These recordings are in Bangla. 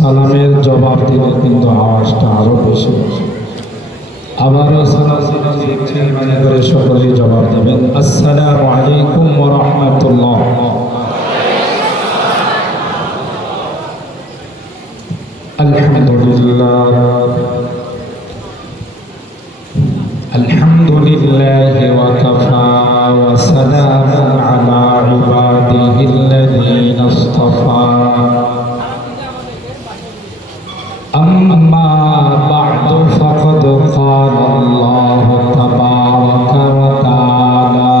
সালামের জবাব দিলে কিন্তু আওয়াজটা আরো বেশি। আবারও সালাম দিচ্ছি, মনে করে সকলেই জবাব দেবেন। আসসালামু আলাইকুম ওয়া রাহমাতুল্লাহ। আলহামদুলিল্লাহ আলহামদুলিল্লাহি ওয়া কাফা ওয়া সালামুন আলা ইবাদিহিল্লাযীনা ইসতাফা। أما بعد فقد قال الله تبارك وتعالى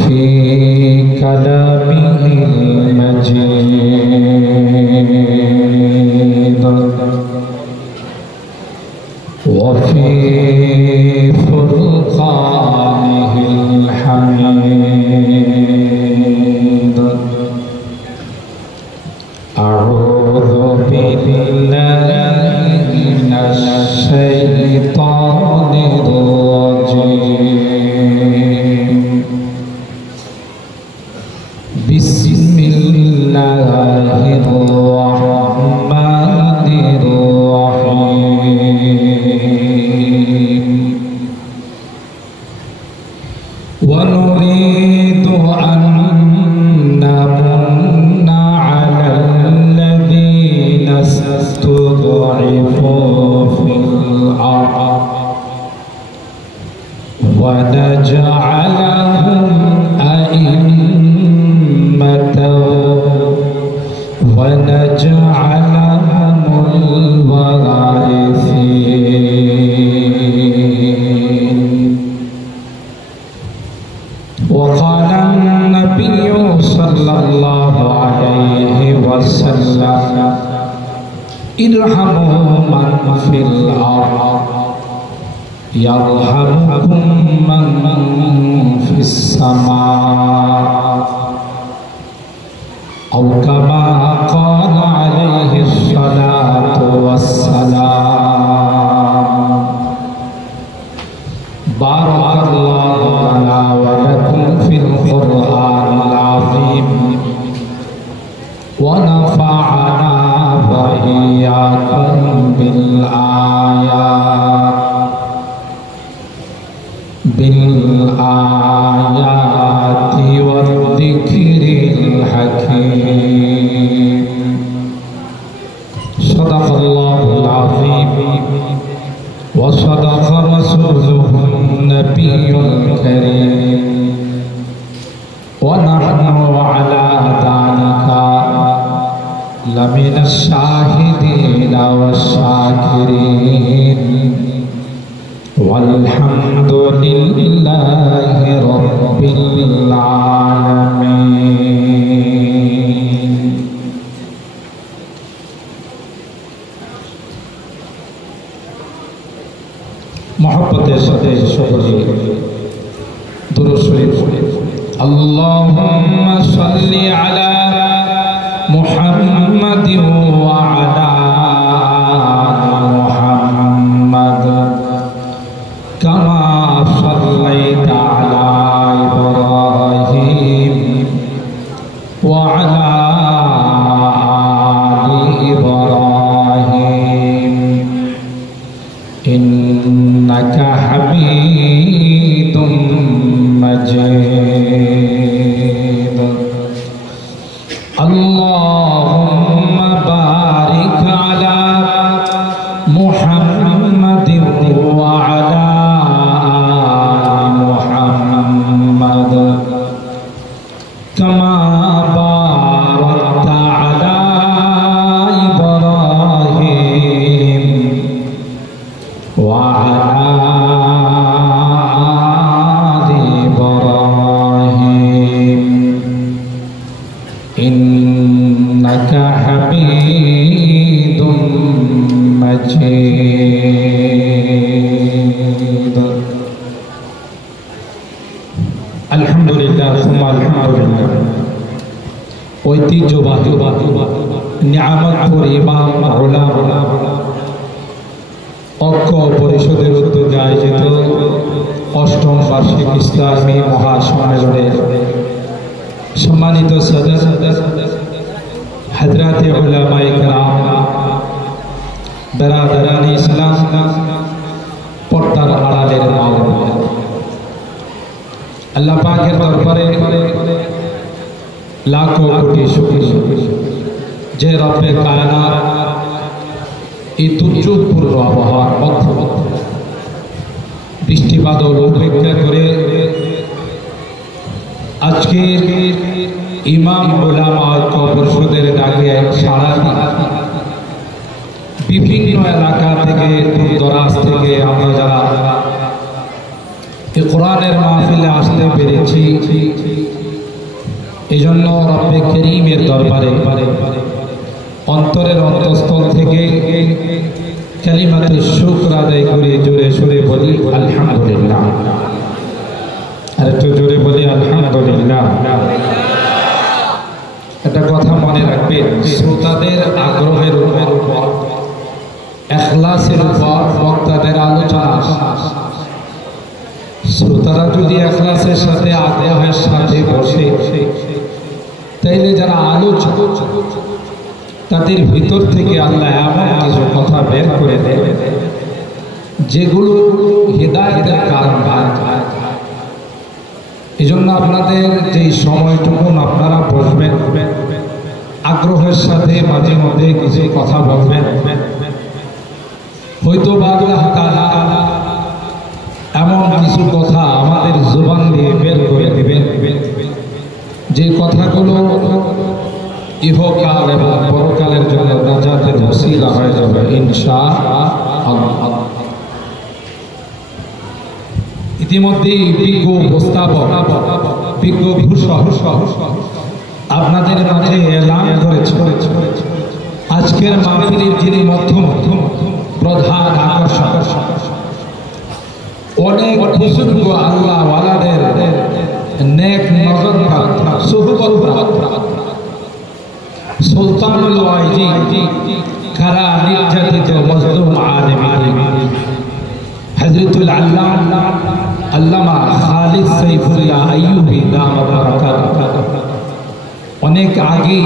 في كلامه المجيد وفي فرقانه الحميد. أعوذ بالله من الشيطان الرجيم. بسم الله الرحمن الرحيم. ونريد أن نمن على الذين استضعفوا في الأرض ونجعلهم أئمة ونجعلهم الوارثين. وقال النبي صلى الله عليه وسلم ارحموا من في الأرض يرحمكم من في السماء أو كما قال عليه الصلاة والسلام. بارك الله لنا ولكم في القرآن العظيم ونفعنا وإياكم بالآيات والذكر الحكيم. صدق الله العظيم وصدق رسوله النبي الكريم ونحن على ذلك لمن الشاهدين والشاكرين والحمد لله رب العالمين. محبতের সাথে সকলে দুরূদ শরীফ পড়ে। اللهم صل على محمد وعلى آل محمد كما صليت على إبراهيم وعلى آل إبراهيم إنك حميد مجيد. اللهم بارك على محمد وعلى آل محمد كما باركت على إبراهيم وعلى آل إبراهيم إنك حميد مجيد. আলহামদুলিল্লাহ সুম্মা আলহামদুলিল্লাহ। ঐতিহ্যবাহী নিয়ামতপুর ইমাম উলামা ঐক্য পরিষদের উদ্যোগে আয়োজিত অষ্টম বার্ষিক ইসলামী মহাসম্মেলনের সম্মানিত সদস্য हजरत उलमाए किराम, बेरादरानी इस्लाम, पर्दार आड़ालेर मा ओ बोनेरा, अल्लाह पाकेर दरबारे लाखों कोटी शुक्रिया जे रब्बे कायनात এই দুর্যোগপূর্ণ আবহাওয়ার মধ্যে বৃষ্টি বাদল উপেক্ষা করে আজকের ইমাম উলামা ঐক্য পরিষদের ডাকে সাড়া দিয়ে বিভিন্ন এলাকা থেকে দূরদরাজ থেকে আমরা যারা এই কোরআনের মাহফিলে আসতে পেরেছি, এই জন্য রব্বে করিমের দরবারে অন্তরের অন্তঃস্থল থেকে কালিমাতুশ শুকর আদায় করে জোরে সোরে বলি আলহামদুলিল্লাহ। আর একটু জোরে বলি আলহামদুলিল্লাহ। একটা কথা মনে রাখবেন, শ্রোতাদের আগ্রহের উপর, ইখলাসের উপর বক্তাদের আলোচনা। শ্রোতারা যদি ইখলাসের সাথে আগ্রহের সাথে বসে, তাইলে যারা আলোচক তাদের ভিতর থেকে আল্লাহ এমন কিছু কথা বের করে দেয় যেগুলো হিদায়াতের কারণ হয়। এই জন্য আপনাদের যে সময়টুকু আপনারা বসবেন, আগ্রহের সাথে মাঝে মধ্যে কিছু কথা বলবেন, হয়তো আল্লাহ তাআলা এমন কিছু কথা আমাদের জবান দিয়ে বের করে দিবেন যে কথাগুলো ইহকাল এবং পরকালের জন্য নাজাতের ওসিলা হয়ে যাবে ইনশাআল্লাহ। ইতিমধ্যে বিজ্ঞ উপস্থাপক, বিজ্ঞ ভূষণ আপনাদের মাঝে এলান করেছে আজকের মাহফিলের যিনি মধ্যম প্রধান আকর্ষণ, অনেক বুজুর্গ আল্লাহ ওয়ালাদের নেক নজর সুহবত সুলতানুল ওয়াইজি কারা নির্যাতিত মজলুম আলেম হযরতুল আল্লামা খালিদ সাইফুল্লাহ আইয়ুবী দামাত বারাকাতুহু অনেক আগে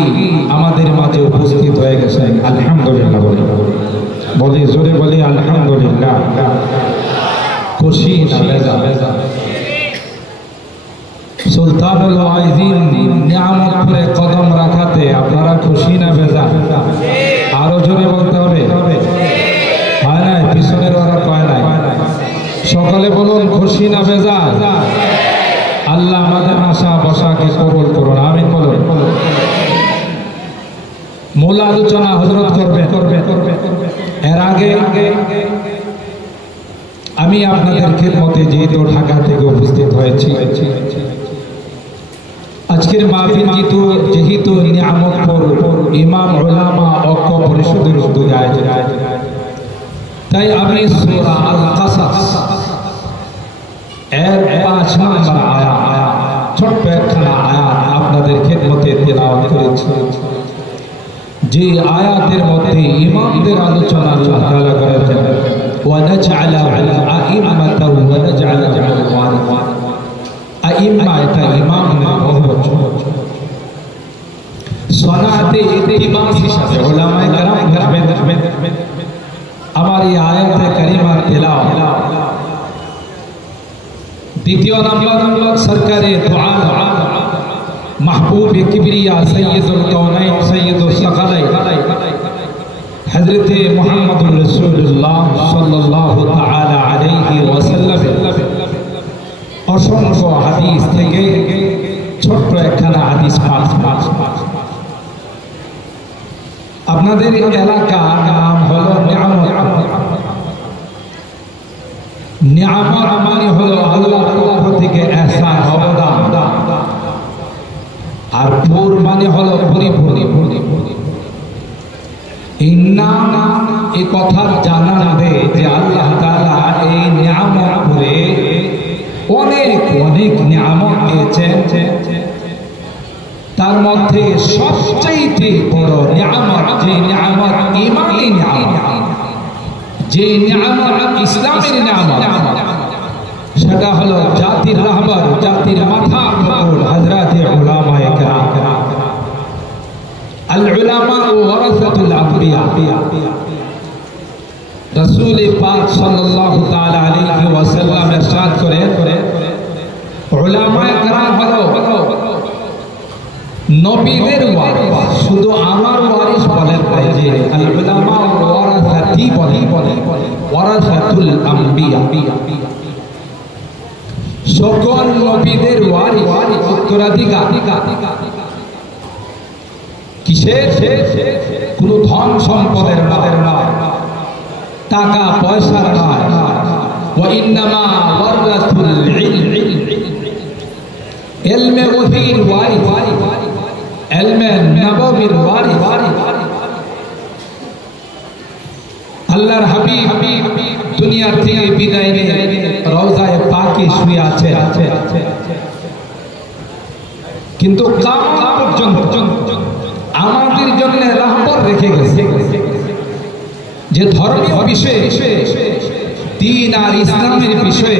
আমাদের মাঝে উপস্থিত হয়ে গেছেন। আলহামদুলিল্লাহ বলি জোরে বলি আলহামদুলিল্লাহ। খুশি না বেজা? সুলতানুল ওয়াইজিন নিয়ামত করে কদম রাখাতে আপনারা খুশি না বেজা? আরো জোরে বলতে হবে। হয় না? পিছনের ওরা কয় নাই। সকালে বলুন খুশি না বেজা? আল্লাহ আমাদের আশা বসাকে কবুল করুন, আমিন বলুন। মূল আলোচনা হযরত করবে। এর আগে আমি আপনাদের খিদমতে যেহেতু ঢাকা থেকে উপস্থিত হয়েছি, আজকের মাহফিল যেহেতু নিয়ামতপুর ইমাম উলামা ঐক্য পরিষদের উদ্যোগে আয়োজিত, তাই আমি সূরা আল কাসাস এর 5 নম্বর আয়াত, ছোট্ট একখানা আয়াত আপনাদের খিদমতে তেলাওয়াত করেছি। যে আয়াতের মধ্যে ইমামদের আলোচনা আল্লাহ তাআলা করেছেন, وَنَجْعَلَ أَئِمَّةً وَنَجْعَلَ الْوَارِثِينَ। আইম্মা এটা ইমাম না, বহুবচন। সলাতে ইতিবাস হিসাবে উলামায়ে কেরাম বুঝবেন আমার এই আয়াতে কারিমা তেলাওয়াত। দ্বিতীয় নম্বর সরকারে দুআ महबूब किबरिया सैयदुल कौनैन सैयदुल सकलैन हजरत मुहम्मदुर रसूलुल्लाह सल्लल्लाहु ताआला अलैहि ওয়াসাল্লাম অসংখ্য হাদিস থেকে ছোট্ট একখানা হাদিস পাঠ। আপনাদের এলাকার নাম হলো নিয়ামত মানে হলো আল্লাহর পক্ষ থেকে ihsan অবদান, আর পুর মানে হলো পরিপূর্ণ। এই কথা জানা যাবে যে আল্লাহ তাআলা এই নিয়ামত করে অনেক নিয়ামত দিয়েছেন, তার মধ্যে সবচেয়ে বড় নিয়ামত যে নিয়ামত ঈমানী নিয়ামত, যে নিয়ামত ইসলামের নিয়ামত, সেটা হলো জাতির রাহবার, জাতির মাথা হযরত উলামায়ে কেরাম। আল উলামা ওয়ারাসাতুল আমবিয়া। রাসূল পাক সাল্লাল্লাহু তাআলা আলাইহি ওয়াসাল্লাম ইরশাদ করেন, উলামায়ে কেরাম হলো নবীদের ওয়ারিস। শুধু আমার ওয়ারিস বলেন না, যে আল উলামা ওয়ারাসাতি বলে, ওয়ারাসাতুল আমবিয়া। সকল নবীদের ওয়ারিস, উত্তরাধিকার। কিসের? কোন ধন সম্পদের নয়, টাকা পয়সার নয়। ওয়া ইন্নামা ওয়ারাসাতুল ইলম, ইলমে ওহীর ওয়ারিস, ইলমে নববীর ওয়ারিস। আল্লাহর হাবিব দুনিয়া থেকে বিদায় নিয়ে রওজায়ে পাকে শুয়ে আছে, কিন্তু কিয়ামত পর্যন্ত আমাদের জন্য রাহবর রেখে গেছে, যে ধর্মীয় বিষয়ে, দ্বীন আর ইসলামের বিষয়ে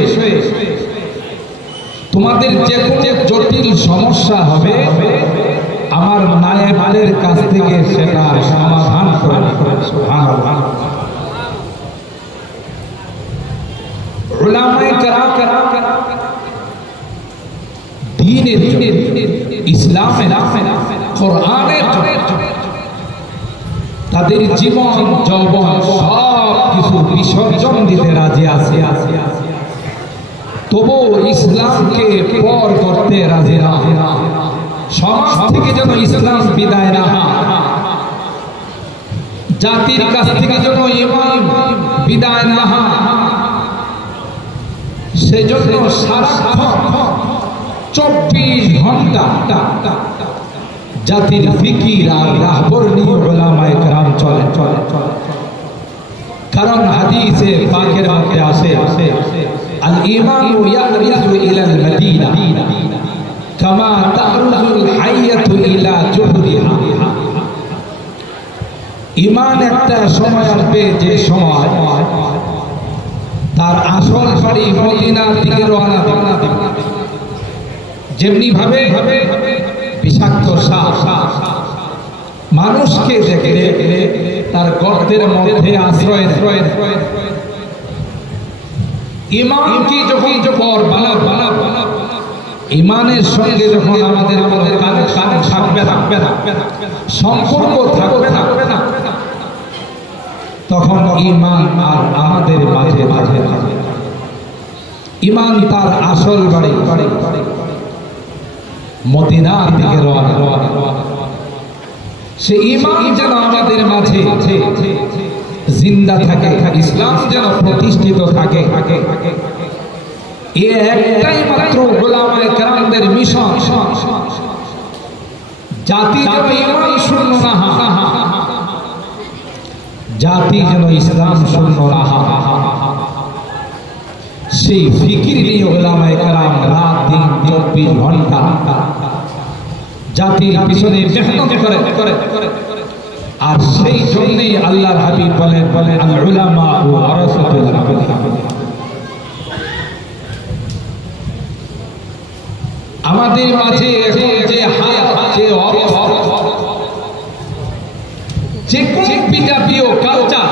তোমাদের যে কোনো জটিল সমস্যা হবে, আমার নায়েবের কাছ থেকে সেটা সমাধান করে। সুবহানাল্লাহ। উলামায়ে কেরাম দ্বীনের, ইসলামের, কোরআনের তাদের জীবন যৌবন সব কিছু বিসর্জন দিতে রাজি আছে, তবু ইসলামকে পর করতে রাজি না। সমাজ থেকে যেন ইসলাম বিদায় না হয়, জাতির কাছ থেকে যেন ঈমান বিদায় না হয়, সেজন্য সারাক্ষণ 24 ঘন্টা জাতির ফিকির আর রাহবর নিয়ে উলামায়ে কেরাম চলে। কারণ হাদিসে পাকের মধ্যে আসে, আল ঈমানু ইয়ারিজু ইলাল মাদিনা কামা তারুজুল হাইয়াতু ইলা জুহরিহা। ঈমান একটা সময় আসবে, যে সময় তার আসল বাড়ি মদিনার দিকে রওনা দেবে। যেমনি ভাবে বিষাক্ত সাপ মানুষকে দেখলে তার গর্তের মধ্যে আশ্রয় দেয়, ঈমানকে যখন পর বানাবো, ঈমানের সঙ্গে যখন আমাদের কানেকশন থাকবে না, সম্পর্ক থাকবে না, তখন ঈমান আর আমাদের মাঝে থাকবে। ঈমান তার আসল বাড়ি মদিনার দিকে রওনা। সে ঈমান যেন আমাদের মাঝে জিন্দা থাকে, ইসলাম যেন প্রতিষ্ঠিত থাকে। এ একটাই মাত্র উলামায়ে কেরামদের মিশন। জাতি যেন ঈমান শূন্য না হয়, জাতি যেন ইসলাম শূন্য না হয়, সেই ফিকির নিয়ে উলামায়ে কেরাম রাত দিন 24 ঘন্টা জাতির পিছনে মেহনত করে। আর সেই জন্যই আল্লাহর হাবিব বলেন, আল উলামা ওয়ারাসাতুল আমবিয়া। আমাদের মাঝে যে হায়াত, যে অবস্থা, যে পিটাপিও কালচার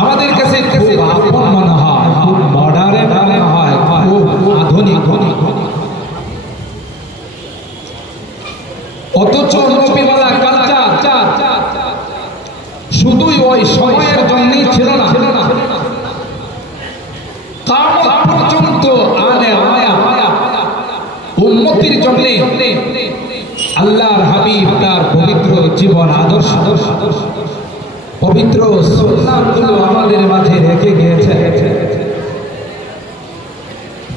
আমাদের কাছে খুব আপন মনে হয়, খুব মডার্ন মনে হয়, খুব আধুনিক। অথচ নবীওয়ালা কালচার শুধুই ওই সময়ের জন্যই ছিল না, কিয়ামত পর্যন্ত আনে আয়া উম্মতের জন্য আল্লাহর হাবিব তার পবিত্র জীবন আদর্শ, পবিত্র সুন্নাহগুলো আমাদের মাঝে রেখে গিয়েছে।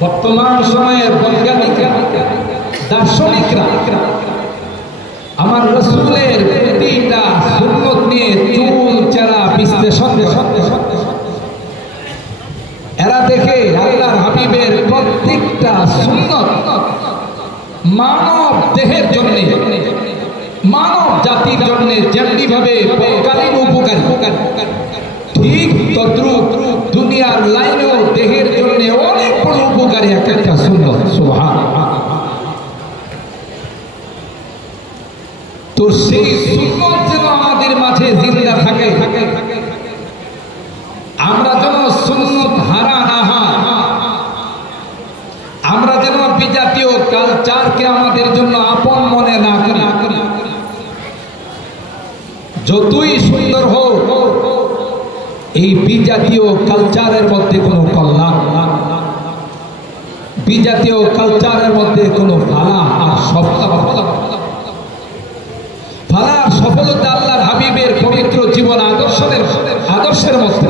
বর্তমান সময়ের বৈজ্ঞানিকরা, দার্শনিকরা আমার রাসূলের প্রতিটা সুন্নত নিয়ে চুল চেরা বিশ্লেষণ করে। এরা দেখে আল্লাহর হাবিবের প্রত্যেকটা সুন্নত মানব দেহের জন্য, মানব জাতির জন্য যেমনি ভাবে পরকালীন উপকারী, ঠিক তদ্রুপ দুনিয়ার লাইনেও দেহের জন্য অনেক বড় উপকারী একটা সুন্নত। সুবহানাল্লাহ। তো সেই সুন্নাত যেন আমাদের মাঝে জিন্দা থাকে, আমরা যেন সুন্নাত হারা না হয়, আমরা যেন বিজাতীয় কালচারকে আমাদের জন্য আপন মনে না করি। যতই সুন্দর হোক, এই বিজাতীয় কালচারের মধ্যে কোনো কল্যাণ, বিজাতীয় কালচারের মধ্যে কোনো ফালাহ আর সফলতা আল্লাহর হাবিবের পবিত্র জীবন আদর্শের মধ্যে।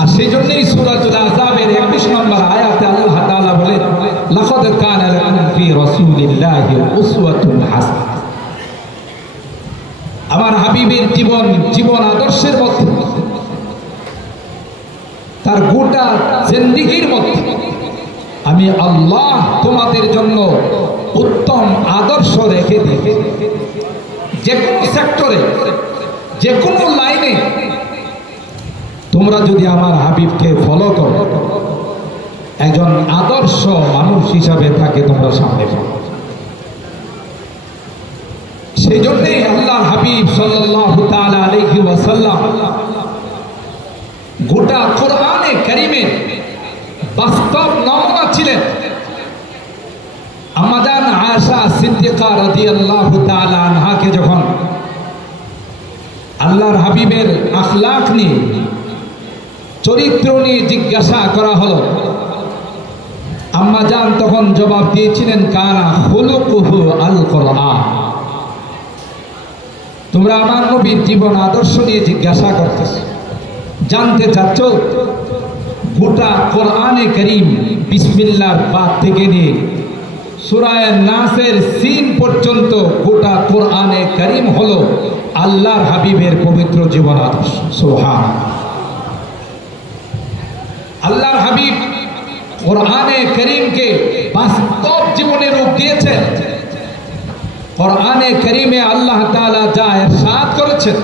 আর সেই জন্যই সূরাতুল আহজাবের 21 নম্বর আয়াতে আল্লাহ তাআলা বলেন, লাকাদ কানা লাকুম ফি রাসূলিল্লাহি উসওয়াতুন হাসানাহ। আমার হাবিবের জীবন আদর্শের মধ্যে, তার গোটা জিন্দেগীর মধ্যে আমি আল্লাহ তোমাদের জন্য উত্তম আদর্শ রেখে দিই। যে কোনো সেক্টরে, যে কোনো লাইনে তোমরা যদি আমার হাবিবকে ফলো করো, একজন আদর্শ মানুষ হিসাবে থাকে তোমরা সামনে পাবে। সেই জন্যই আল্লাহ হাবিব সাল্লাল্লাহু তাআলা আলাইহি ওয়াসাল্লাম গোটা কোরআনে কারীমের বাস্তব নমুনা ছিলেন। আম্মাজান আয়েশা সিদ্দিকা রাদিয়াল্লাহু তাআলা আনহাকে যখন আল্লাহর হাবিবের আখলাক নিয়ে, চরিত্র নিয়ে জিজ্ঞাসা করা হলো, আম্মাজান তখন জবাব দিয়েছিলেন, কানা খুলুকুহু আল কোরআন। তোমরা আমার নবীর জীবন আদর্শ নিয়ে জিজ্ঞাসা করতেছ, জানতে চাচ্ছ। গোটা কোরআনে কারীম বিসমিল্লাহর বাদ থেকে নিয়ে সূরা নাসের সিন পর্যন্ত গোটা কোরআনে কারীম হলো আল্লাহর হাবিবের পবিত্র জীবন আদর্শ। সুবহানাল্লাহ। আল্লাহর হাবিব কোরআনে কারীমকে বাস্তব জীবনে রূপ দিয়েছেন। কোরআনে কারীমে আল্লাহ তাআলা যা ইরশাদ করেছেন,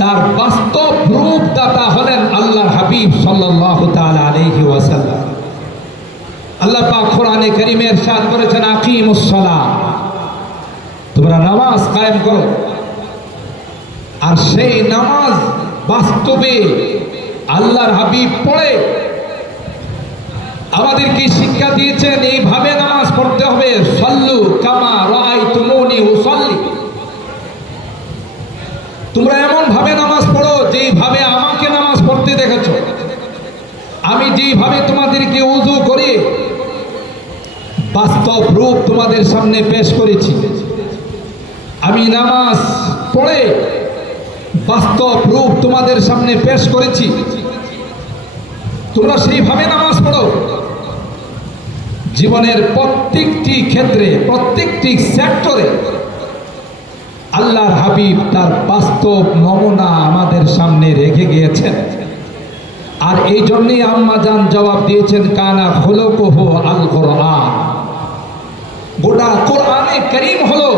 তার বাস্তব রূপদাতা হলেন আল্লাহর হাবিব সাল্লাল্লাহু তাআলা আলাইহি ওয়াসাল্লাম। আল্লাহ পাক কোরআনে কারীমে ইরশাদ করেছেন, আকিমুস সালাত, তোমরা নামাজ কায়েম করো। আর সেই নামাজ বাস্তবে আল্লাহর হাবিব পড়ে আমাদেরকে শিক্ষা দিয়েছেন, এইভাবে নামাজ পড়তে হবে। সাল্লু কামা রাআইতুমুনি উসাল্লি, তোমরা এমন ভাবে নামাজ পড়ো যেইভাবে আমাকে নামাজ পড়তে দেখেছো। আমি যেইভাবে তোমাদেরকে ওযু করে বাস্তব রূপ তোমাদের সামনে পেশ করেছি, আমি নামাজ পড়ে বাস্তব রূপ তোমাদের সামনে পেশ করেছি, তোমরা সেইভাবে নামাজ পড়ো। জীবনের প্রত্যেকটি ক্ষেত্রে, প্রত্যেকটি সেক্টরে আল্লাহর হাবিব তার বাস্তব নমুনা আমাদের সামনে রেখে গিয়েছেন। আর এই জন্যই আম্মাজান জবাব দিয়েছেন, কানা খুলুকুহু আল কোরআন। গোটা কোরআনে কারীম হলো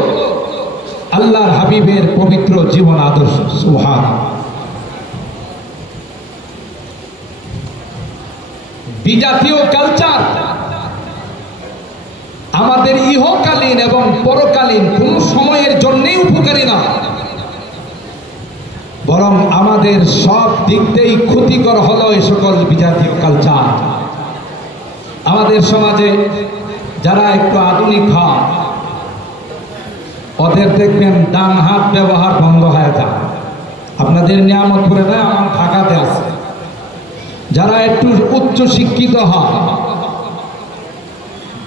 আল্লাহর হাবিবের পবিত্র জীবন আদর্শ। সুবহানাল্লাহ। বিজাতীয় কালচার আমাদের ইহকালীন এবং পরকালীন কোন সময়ের জন্যই উপকারী না, বরং আমাদের সব দিক দিয়েই ক্ষতিকর হলো এই সকল বিজাতীয় কালচার। আমাদের সমাজে যারা একটু আধুনিক হয়, ওদের দেখবেন ডান হাত ব্যবহার বন্ধ হয়ে যায়। আপনাদের নিয়ামতপুরে না, আমার ঢাকাতে আছে। যারা একটু উচ্চ শিক্ষিত হয়,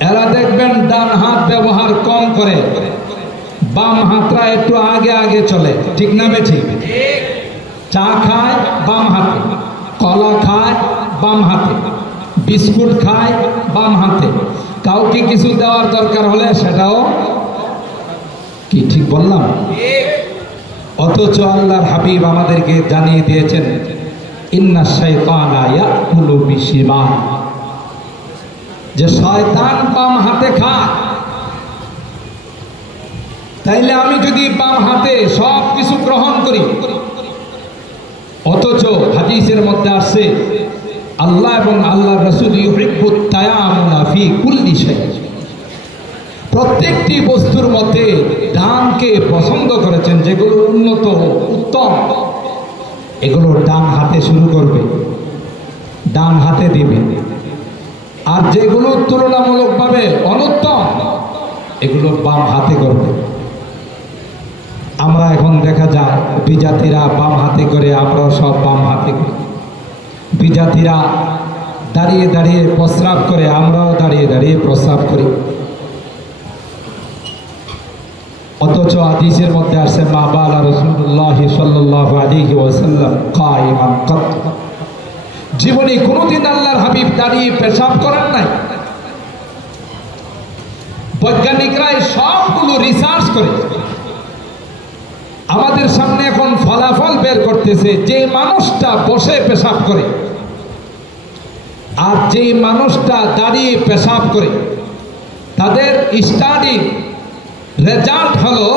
এরা দেখবেন ডান হাত ব্যবহার কম করে, বাম হাতটা একটু আগে আগে চলে। ঠিক না বেঠি? চা খায় বাম হাতে, কলা খায় বাম হাতে, বিস্কুট খায় বাম হাতে। কাউকে কিছু দেওয়ার দরকার হলে সেটাও কি ঠিক বললাম? অথচ আল্লাহর হাবিব আমাদেরকে জানিয়ে দিয়েছেন, ইন্না শাইতানা ইয়াকুলু বিশিমাল, যে শয়তান বাম হাতে খায়। তাইলে আমি যদি বাম হাতে সব কিছু গ্রহণ করি, অথচ হাদিসের মধ্যে আসছে আল্লাহ এবং আল্লাহর রাসূল ইউহিব্বুত তায়ামুনা ফি কুল্লি শাই, প্রত্যেকটি বস্তুর মধ্যে ডানকে পছন্দ করেছেন। যেগুলো উন্নত উত্তম এগুলো ডান হাতে শুরু করবে, ডান হাতে দিবে, আর যেগুলো তুলনামূলকভাবে অনুত্তম এগুলো বাম হাতে করবে। আমরা এখন দেখা যায় বিজাতিরা বাম হাতে করে, আমরাও সব বাম হাতে করি। বিজাতিরা দাঁড়িয়ে দাঁড়িয়ে প্রস্রাব করে, আমরাও দাঁড়িয়ে দাঁড়িয়ে প্রস্রাব করি। অথচ হাদিসের মধ্যে আসছে মা বালা রাসূলুল্লাহ সাল্লাল্লাহু আলাইহি ওয়াসাল্লাম কায়িমান কাত, জীবনে কোনোদিন আল্লাহর হাবিব দাঁড়িয়ে পেশাব করেন নাই। বৈজ্ঞানিকরা সবগুলো রিসার্চ করে আমাদের সামনে এখন ফলাফল বের করতেছে, যে মানুষটা বসে পেশাব করে আর যে মানুষটা দাঁড়িয়ে পেশাব করে, তাদের স্টাডি রেজাল্ট হলো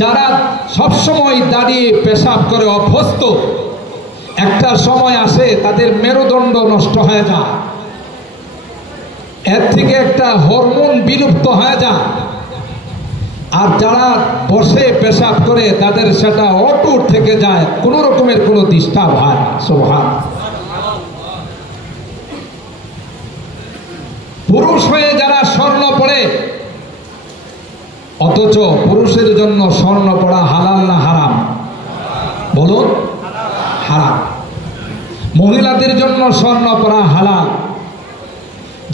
যারা সবসময় দাঁড়িয়ে পেশাব করে অভ্যস্ত, একটা সময় আসে তাদের মেরুদণ্ড নষ্ট হয়ে যায়, এর থেকে একটা হরমোন বিলুপ্ত হয়ে যায়। আর যারা বসে পেশাব করে তাদের সেটা অটুট থেকে যায়, কোনো রকমের কোনো ডিস্টার্ব হয় না। সুবহান। পুরুষ হয়ে যারা স্বর্ণ পড়ে, অথচ পুরুষের জন্য স্বর্ণ পড়া হালাল না হারাম? বলুন, হারাম। মহিলাদের জন্য স্বর্ণ পড়া হালাল।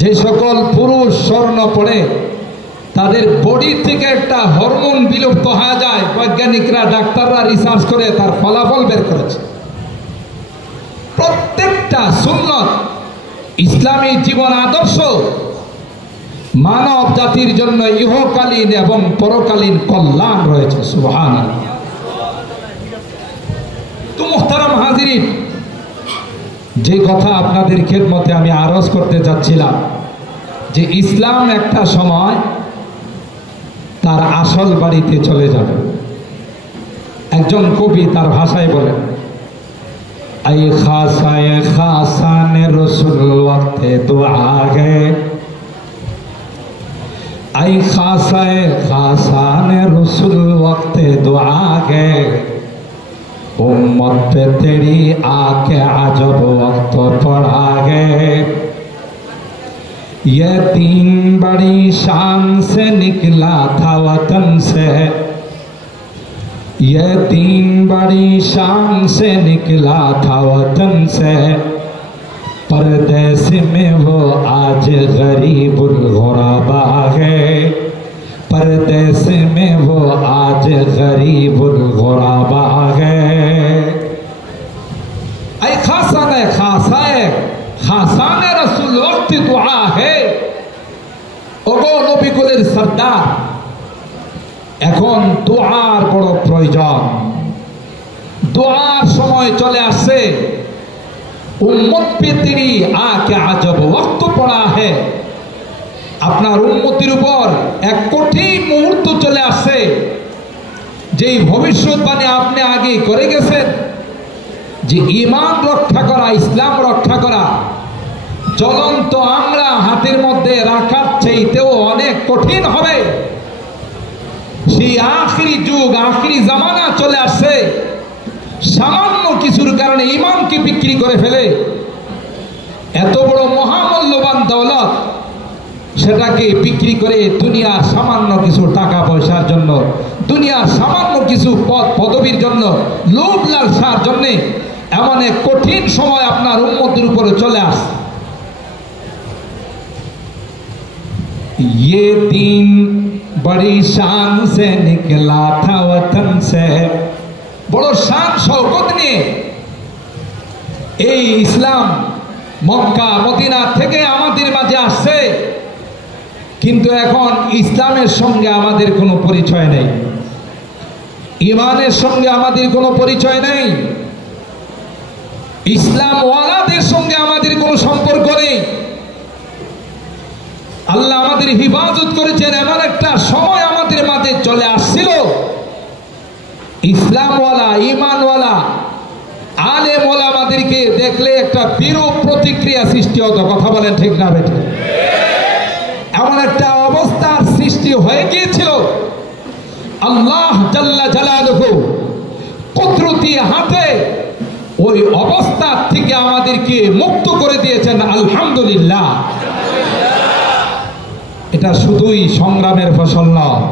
যে সকল পুরুষ স্বর্ণ পড়ে তাদের বডি থেকে একটা হরমোন বিলুপ্ত হয়ে যায়। বৈজ্ঞানিকরা, ডাক্তাররা রিসার্চ করে তার ফলাফল বের করেছে। প্রত্যেকটা সুন্নত, ইসলামী জীবন আদর্শ মানব জাতির জন্য ইহকালীন এবং পরকালীন কল্যাণ রয়েছে। সুবহানাল্লাহ। তো মুহতারাম হাজিরিন, যে কথা আপনাদের খেদমতে আমি আরজ করতে যাচ্ছিলাম, যে ইসলাম একটা সময় তার আসল বাড়িতে চলে যাবে। একজন কবি তার ভাষায় বলেন, আই খাসায়ে খাসানে রসুল ওয়াক্তে দুআ গে, আই খাসায়ে খাসানে রসুল ওয়াক্তে দুআ গে, उम्मत पे तेरी आके अजब वक्त पड़ा है। ये दिन बड़ी शान से निकला था वतन से, ये दिन बड़ी शान से निकला था वतन से, परदेस में वो आज गरीबुल गुरबा है, परदेस में वो आज गरीबुल गुरबा है। ऐ खासाने खासाए खासाने रसूल वक्त दुआ है। ওগো নবী কুলের সর্দার, এখন দোয়ার বড় প্রয়োজন। দোয়ার সময় চলে আসছে। উম্মত পে তেরি আকে আজব ওয়াক্ত পড়া है। আপনার উম্মতির উপর এক কঠিন মুহূর্ত চলে আসছে, যেই ভবিষ্যৎবাণী আপনি আগে করে গেছেন যে ঈমান রক্ষা করা, ইসলাম রক্ষা করা জ্বলন্ত আমরা হাতের মধ্যে রাখার চাইতেও অনেক কঠিন হবে। সেই আখিরি যুগ, আখিরি জামানা চলে আসছে। সামান্য কিছুর কারণে ঈমানকে বিক্রি করে ফেলে এত বড় মহামূল্যবান দৌলত, সেটাকে বিক্রি করে দুনিয়ার সামান্য কিছু টাকা পয়সার জন্য, দুনিয়ার সামান্য কিছু পদ পদবীর জন্য, লোভ লালসার জন্য এমন এক কঠিন সময় আপনার উম্মতের উপরে চলে আসছে। ये दिन बड़ी शान से निकला था वतन से, বড় শান শওকত নিয়ে এই ইসলাম মক্কা মদিনা থেকে আমাদের মাঝে আসছে, কিন্তু এখন ইসলামের সঙ্গে আমাদের কোনো পরিচয় নেই, ঈমানের সঙ্গে আমাদের কোনো পরিচয় নেই, ইসলাম ওয়ালাদের সঙ্গে আমাদের কোনো সম্পর্ক নেই। আল্লাহ আমাদের হিফাজত করেছেন। এমন একটা সময় আমাদের মাঝে চলে আসছিল, ইসলামওয়ালা, ঈমানওয়ালা, আলেম ওলামাদেরকে দেখলে একটা বিরূপ প্রতিক্রিয়া সৃষ্টি হতো। কথা বলেন ঠিক না বেঠিক? এমন একটা অবস্থার সৃষ্টি হয়ে গিয়েছিল, আল্লাহ জাল্লা জালালুহু কুদরতি হাতে ওই অবস্থা থেকে আমাদেরকে মুক্ত করে দিয়েছেন। আলহামদুলিল্লাহ। এটা শুধুই সংগ্রামের ফসল নয়,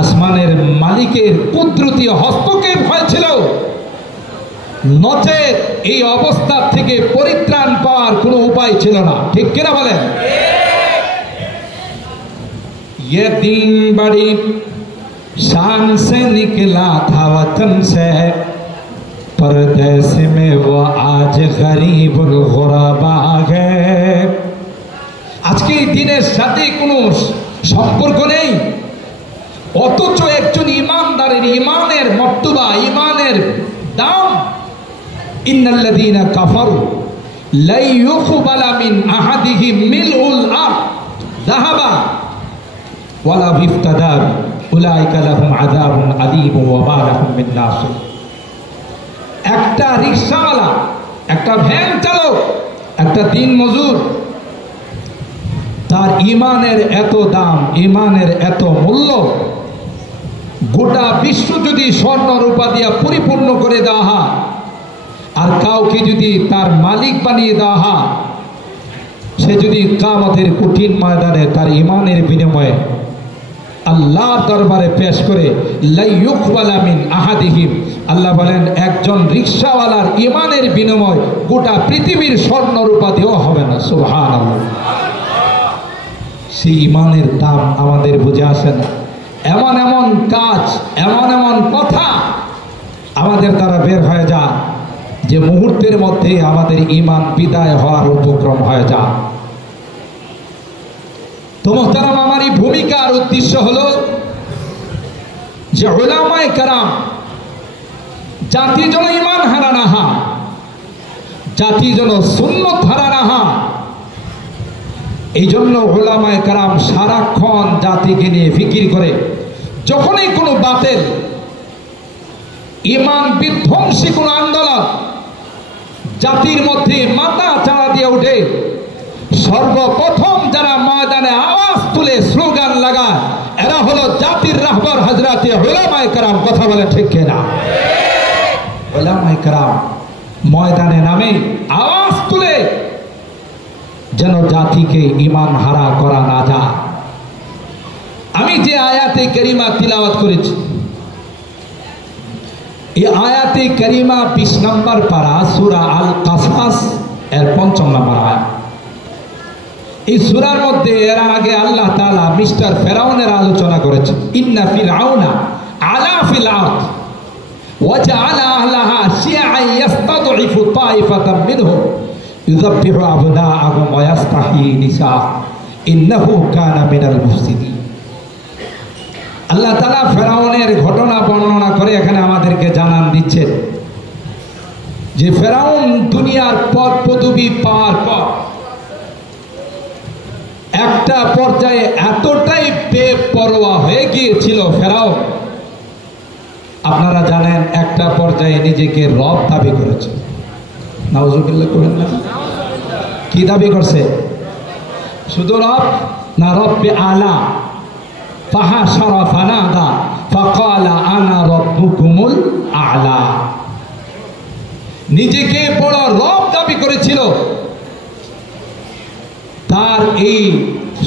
আসমানের মালিকের কুদরতি হস্তক্ষেপ হয়েছিল, নচেত এই অবস্থা থেকে পরিত্রাণ পাওয়ার কোনো উপায় ছিল না। ঠিক কিনা বলেন? ये दिन बड़ी शान से निकला था वतन से, परदेस में वो आज गरीब गुरबा है। আজকে এই দিনের সাথে কোনো সম্পর্ক নেই, অথচ একজন ইমানদারের ইমানের মর্তবা, ইমানের দাম, ইন্নাল্লাযীনা কাফারু লা ইউকবালা মিন আহাদিহিম মিলউল আরদ যাহাবা ওয়ালা বিফতাদার উলাইকা লাহুম আযাবুন আলীম ওয়া মা লাহুম মিন নাসির। একটা রিকশাওয়ালা, একটা ভ্যান চালক, একটা দিন মজুর, তার ইমানের এত দাম, ইমানের এত মূল্য, গোটা বিশ্ব যদি স্বর্ণ রূপা দিয়া পরিপূর্ণ করে দেওয়া হয়, আর কাউকে যদি তার মালিক বানিয়ে দেওয়া হয়, সে যদি কিয়ামতের কঠিন ময়দানে তার ইমানের বিনিময়ে আল্লাহর দরবারে পেশ করে, লা ইউকবালা মিন আহাদিহিম, আল্লাহ বলেন একজন রিকশাওয়ালার ইমানের বিনিময় গোটা পৃথিবীর স্বর্ণ রূপা দেওয়া হবে না। সুবহানাল্লাহ। সেই ইমানের দাম আমাদের বুঝে আসে না। এমন এমন কাজ, এমন এমন কথা আমাদের দ্বারা বের হয়ে যায় যে মুহূর্তের মধ্যে আমাদের ইমান বিদায় হওয়ার উপক্রম হয়ে যায়। তো মোহতারাম, আমার এই ভূমিকার উদ্দেশ্য হলো যে উলামায়ে কেরাম জাতি যেন ইমান হারা না হয়, জাতি যেন সুন্নত হারা না হয়, এই জন্য উলামায়ে কেরাম সারাক্ষণ জাতিকে নিয়ে ফিকির করে। যখনই কোনো বাতিল, ইমান বিধ্বংসী কোনো আন্দোলন জাতির মধ্যে মাথা চাড়া দিয়ে ওঠে, সর্বপ্রথম যারা ময়দানে আওয়াজ তুলে স্লোগান লাগায়, এরা হলো জাতির রাহবার হযরতে উলামায়ে কেরাম। কথা বলে ঠিক কিনা? উলামায়ে কেরাম ময়দানে নামে আওয়াজ তুলে যেন জাতিকে ইমান হারা করা না যায়। আমি যে আয়াতে কারিমা তিলাওয়াত করেছি, এই আয়াতে কারিমা 20 নম্বর পারা, সূরা আল কাসাস এর 5 নম্বর আয়াত। এই সূরার মধ্যে এর আগে আল্লাহ তাআলা মিস্টার ফেরাউনের আলোচনা করেছেন। ইন্না ফিরআউনা আলা ফিল আরদ ওয়া জাআলা আহলাহা শিয়া'আন ইস্তাদঈফু তাইফাতাম মিনহুম ইউযাব্বিহু আবনাআহুম ওয়া ইস্তাহয়ী নিসাআহুম ইন্নাহু কানা মিনাল মুফসিদিন। আল্লাহ তাআলা ফেরাউনের ঘটনা বর্ণনা করে এখানে আমাদেরকে জানান দিচ্ছেন যে ফেরাউন দুনিয়ার পদ পদবি পাওয়ার পর একটা পর্যায়ে এতটাই বেপরোয়া হয়ে গিয়েছিল ফেরাউন, আপনারা জানেন একটা পর্যায়ে নিজেকে রব দাবি করেছে। নাউজুবিল্লাহ করেন না? কি দাবি করছে? শুধু রব না, রব্বে আলা ফাহাশারা ফানাদা ফাকালা আনা রাব্বুকুমুল আ'লা। নিজেকে বড় রব দাবি করেছিল। তার এই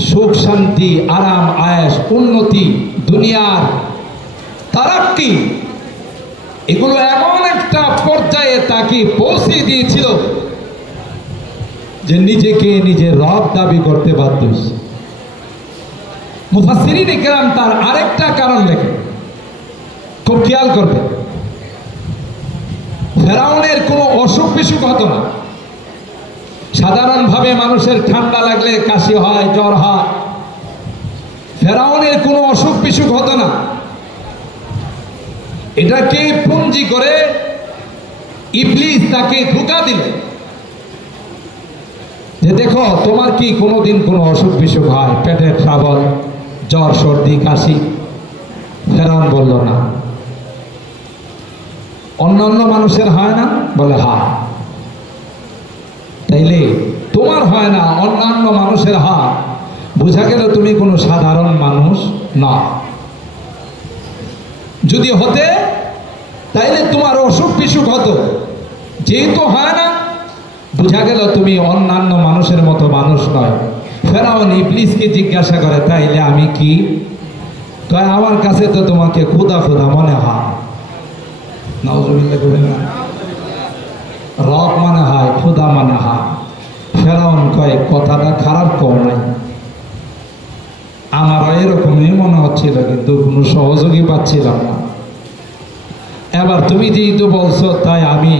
সুখ শান্তি, আরাম আয়েশ, উন্নতি, দুনিয়ার তারাক্কি, এগুলো এমন একটা পর্যায়ে তাকে পৌঁছে দিয়েছিল যে নিজেকে নিজে রব দাবি করতে বাধ্য হয়েছে। মুফাসসিরিনে কেরাম তার আরেকটা কারণ লেখেন, খুব খেয়াল করবে। ফেরাউনের কোনো অসুখ বিসুখ হতো না। সাধারণভাবে মানুষের ঠান্ডা লাগলে কাশি হয়, জ্বর হয়। ফেরাউনের কোনো অসুখ বিসুখ হতো না। এটাকে পুঞ্জি করে ইবলিস তাকে ধোঁকা দিল যে দেখো তোমার কি কোনোদিন কোনো অসুখ বিসুখ হয়, পেটের ট্রাবল, জ্বর, সর্দি, কাশি? ফেরাউন বলল না। অন্যান্য মানুষের হয় না? বলে হ্যাঁ। তাইলে তোমার হয় না, অন্যান্য মানুষের হয়, বোঝা গেল তুমি কোনো সাধারণ মানুষ না। যদি হতে তাইলে তোমার অসুখ বিসুখ হতো, যেহেতু হয় না, বোঝা গেল তুমি অন্যান্য মানুষের মতো মানুষ নয়। ফেরাউন ইবলিসকে জিজ্ঞাসা করে, তাইলে আমি কি? কয়, আমার কাছে তো তোমাকে খুদা খুদা মনে হয়। নাউজুবিল্লাহ করেন না। রব মনে হয়, খুদা মনে হয়। ফেরাউন কয়, কথাটা খারাপ কও নাই, আমারও এরকমই মনে হচ্ছিল, কিন্তু কোনো সহযোগী পাচ্ছিলাম না। এবার তুমি যেহেতু বলছো, তাই আমি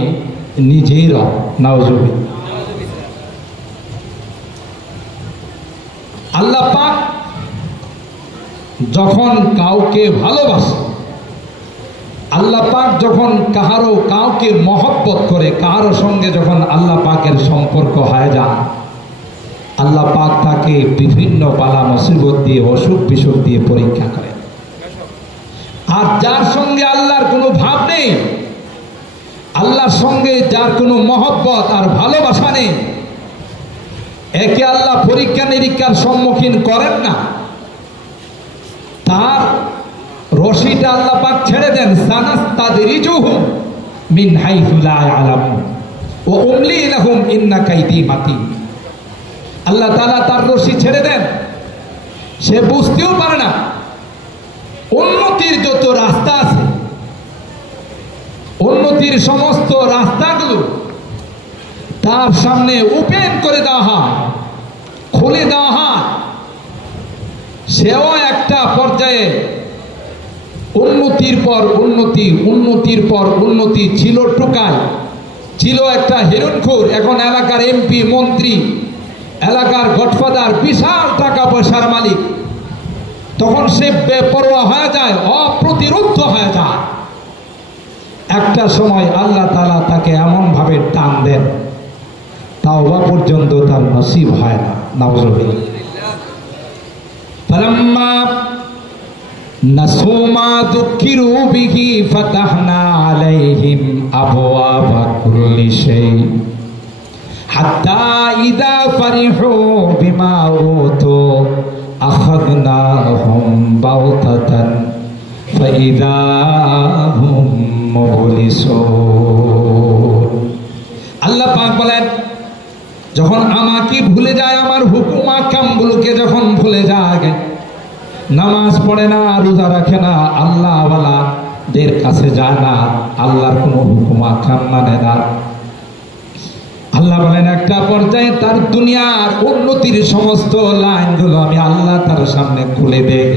নিজেই রব। নাউজুবিল্লাহ। আল্লাহ পাক যখন কাউকে ভালোবাসে, আল্লাহ পাক যখন কাউকে মহব্বত করে, কারো সঙ্গে যখন আল্লাহ পাকের সম্পর্ক হয়ে যায়, আল্লাহ পাক তাকে বিভিন্ন বালা মুসিবত দিয়ে, অসুখ বিসুখ দিয়ে পরীক্ষা করে। আর যার সঙ্গে আল্লাহর কোনো ভাব নেই, আল্লাহর সঙ্গে যার কোনো মহব্বত আর ভালোবাসা নেই, একে আল্লাহ পরীক্ষা নিরীক্ষার সম্মুখীন করেন না। তার রশিটা আল্লাহ পাক ছেড়ে দেন। সানাস্তাদরিজুহুম মিন হাইসু লা ইয়ালামুন ওয়া উমলি লাহুম ইন্না কাইদি মাতিন। আল্লাহ তাআলা তার রশি ছেড়ে দেন, সে বুঝতেও পারে না। উন্নতির যত রাস্তা আছে, উন্নতির সমস্ত রাস্তাগুলো তার সামনে ওপেন করে দেওয়া হয়, খুলে দেওয়া হয়। সেও একটা পর্যায়ে উন্নতির পর উন্নতি, উন্নতির পর উন্নতি ছিল। টুকায় ছিল একটা হিরণখোর, এখন এলাকার এমপি, মন্ত্রী, এলাকার গডফাদার, বিশাল টাকা পয়সার মালিক। তখন সে বেপরোয়া হয়ে যায়, অপ্রতিরোধ্য হয়ে যায়। একটা সময় আল্লাহ তাআলা তাকে এমন ভাবে টান দেন, তাওবা পর্যন্ত তার নসিব হয় না। নাউজুবিল্লাহ। ফালাম্মা নাসু মা যুকিরু বিহি ফাতাহনা আলাইহিম আবওয়াবা কুল্লি শাই হাত্তা ইযা ফারিহু বিমা উতু আখাযনাহুম বাগতাতান ফাইযা হুম মুবলিসুন। আল্লাহ পাক বলেন, যখন আমাকে ভুলে যায়, আমার হুকুম আহকামগুলোকে যখন ভুলে যায়, নামাজ পড়ে না, রোজা রাখে না, আল্লাহ ওয়ালাদের কাছে যায় না, আল্লাহর কোনো হুকুম আহকাম মানে না, আল্লাহ বলেন একটা পর্যায়ে তার দুনিয়ার উন্নতির সমস্ত লাইনগুলো আমি আল্লাহ তার সামনে খুলে দেই।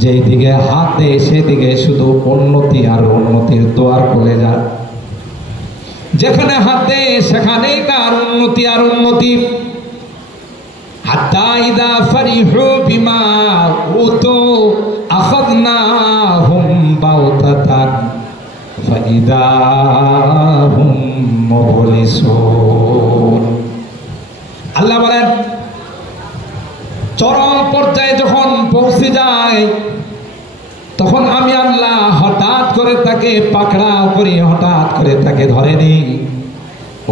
যেই দিকে হাত দেয় সেদিকে শুধু উন্নতি আর উন্নতির দোয়ার খুলে যায়। যেখানে হাত দেয় সেখানেই তার উন্নতি আর উন্নতি। হাত্তা ইযা ফারিহু বিমা উতু আখাযনাহুম বাগতাতান ফাইযা হুম মুবলিসুন। আল্লাহ বলেন, চরম পর্যায়ে যখন পৌঁছে যায়, তখন আমি আল্লাহ হঠাৎ করে তাকে পাকড়াও করি, হঠাৎ করে তাকে ধরে নিই।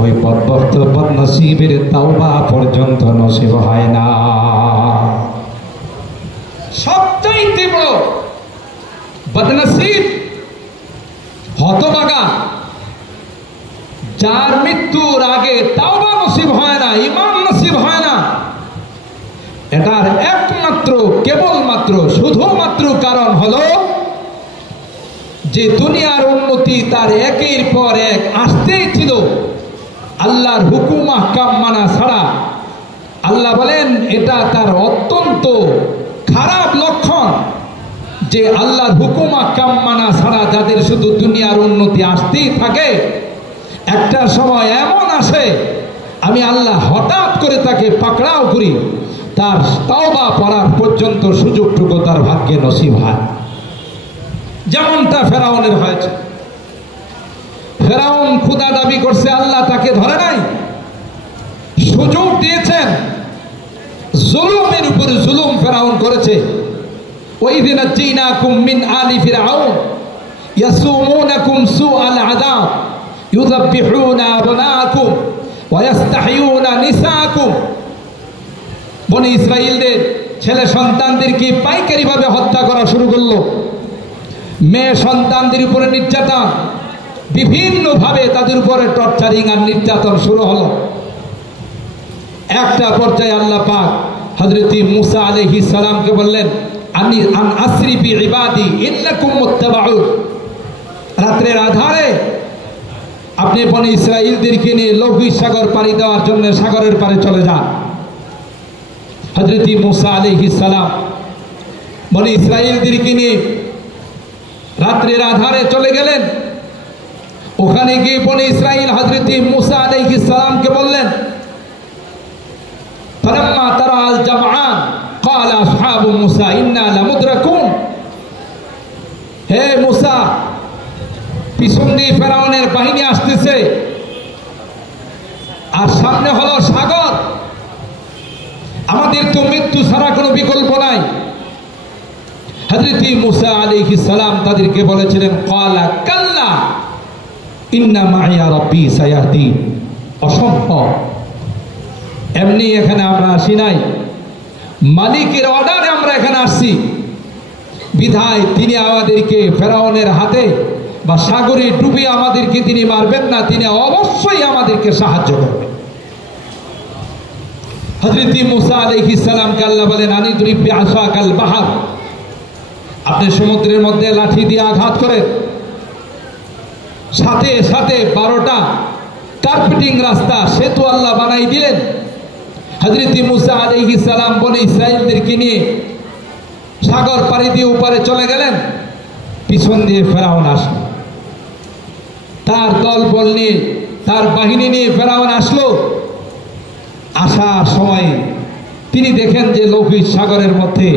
ওই বদবখত বদনসিবের তাওবা পর্যন্ত নসিব হয় না। সবচাইতে বড় বদনসিব, হতভাগা, যার মৃত্যুর আগে তাওবা নসিব হয় না, ঈমান নসিব হয় না, এটার একমাত্র কেবলমাত্র শুধুমাত্র কারণ হলো যে দুনিয়ার উন্নতি তার একের পর এক আসতেই ছিল, আল্লাহর হুকুম আহকাম মানা ছাড়া। আল্লাহ বলেন এটা তার অত্যন্ত খারাপ লক্ষণ যে আল্লাহর হুকুম আহকাম মানা ছাড়া যাদের শুধু দুনিয়ার উন্নতি আসতেই থাকে, একটা সময় এমন আসে আমি আল্লাহ হঠাৎ করে তাকে পাকড়াও করি, তার তাওবা পড়ার পর্যন্ত সুযোগটুকু তার ভাগ্যে নসিব হয়। যেমনটা ফেরাউনের হয়েছে। ফেরাউন খোদা দাবি করছে, আল্লাহ তাকে ধরে নাই, সুযোগ দিয়েছেন, জুলুমের উপর জুলুম ফেরাউন করেছে। ওয়াইয নাজ্জাইনাকুম মিন আলি ফিরআউন ইয়াসুমুনাকুম সুআল আযাব ইউযাব্বিহুনা আবনাআকুম ওয়া ইস্তাহয়ুনা নিসাআকুম বনি ইসরাইলদের ছেলে সন্তানদেরকে পাইকারি ভাবে হত্যা করা শুরু করলো। মেয়ে সন্তানদের উপরে নির্যাতন, বিভিন্ন ভাবে তাদের উপরে টর্চারিং আর নির্যাতন শুরু হলো। একটা পর্যায়ে আল্লাহ পাক হযরত মুসা আলাইহিস সালামকে বললেন, আনি আন আসরি বি ইবাদি ইন্নাকুম মুত্তাবাউন, রাতের আধারে আপনি বনি ইসরাইলদেরকে নিয়ে লোহিত সাগর পাড়ি দেওয়ার জন্য সাগরের পাড়ে চলে যান। হযরত মুসা আলাইহিস সালাম বনি ইসরাইলদেরকে নিয়ে রাতের আধারে চলে গেলেন। ওখানে গিয়ে বনি ইসরাইল হযরত মুসা আলাইহিস সালামকে বললেন, ফালাম্মা তারা আল জামআন قال اصحاب موسى إنا لمدركون, হে মুসা, পিছন দিয়ে ফেরাউনের বাহিনী আসতেছে আর সামনে হলো সাগর, আমাদের তো মৃত্যু ছাড়া কোনো বিকল্প নাই। হযরত মুসা আলাইহিস সালাম তাদেরকে বলেছিলেন, ক্বালা কাল্লা ইন্না মাইয়া রাব্বি সায়াহদিন, অসম্ভব, এমনি এখানে আমরা আসি নাই, মালিকের অর্ডারে আমরা এখানে আসছি, বিধায় তিনি আমাদেরকে ফেরাউনের হাতে বা সাগরে ডুবিয়ে আমাদেরকে তিনি মারবেন না, তিনি অবশ্যই আমাদেরকে সাহায্য করবেন। হযরত মুসা আলাইহিস সালামকে আল্লাহ বলেন, আনিদরিব বিআসাকাল বাহর, আপনি সমুদ্রের মধ্যে লাঠি দিয়ে আঘাত করেন। সাথে সাথে 12টা কার্পেটিং রাস্তা সেতু আল্লাহ বানাই দিলেন। হযরত মুসা আলাইহিস সালাম বনি ইসরাইলদেরকে নিয়ে সাগর পাড়ি দিয়ে উপরে চলে গেলেন। পিছন দিয়ে ফেরাউন আসলো, তার দলবল নিয়ে, তার বাহিনী নিয়ে ফেরাউন আসলো। আসার সময় তিনি দেখেন যে লোহিত সাগরের মধ্যে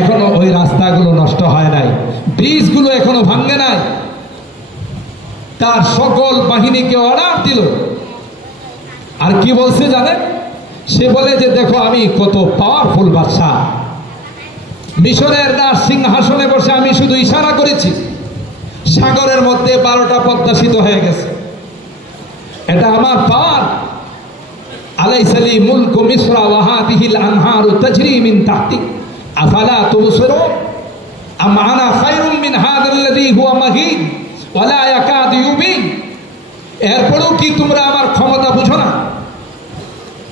এখনো ওই রাস্তাগুলো নষ্ট হয় নাই, ব্রিজগুলো এখনো ভাঙে নাই। তার সকল বাহিনীকে অর্ডার দিল, আর কি বলছে জানেন? সে বলে যে দেখো আমি কত পাওয়ারফুল বাদশা, মিশরের রাজ সিংহাসনে বসে আমি শুধু ইশারা করেছি, সাগরের মধ্যে 12টা পদ্মা সেতু হয়ে গেছে, এটা আমার পাওয়ার। আলাইসা লি মুলকু মিসরা ওয়া হাদিহিল আনহারু তাজরি মিন তাহতি আফালা তুবসিরুন আম আনা খায়রুম মিন হাযাল্লাযী হুয়া মাহিন ওয়া লা ইয়াকাদু ইউবিন। এরপরেও কি তোমরা আমার ক্ষমতা বুঝো না?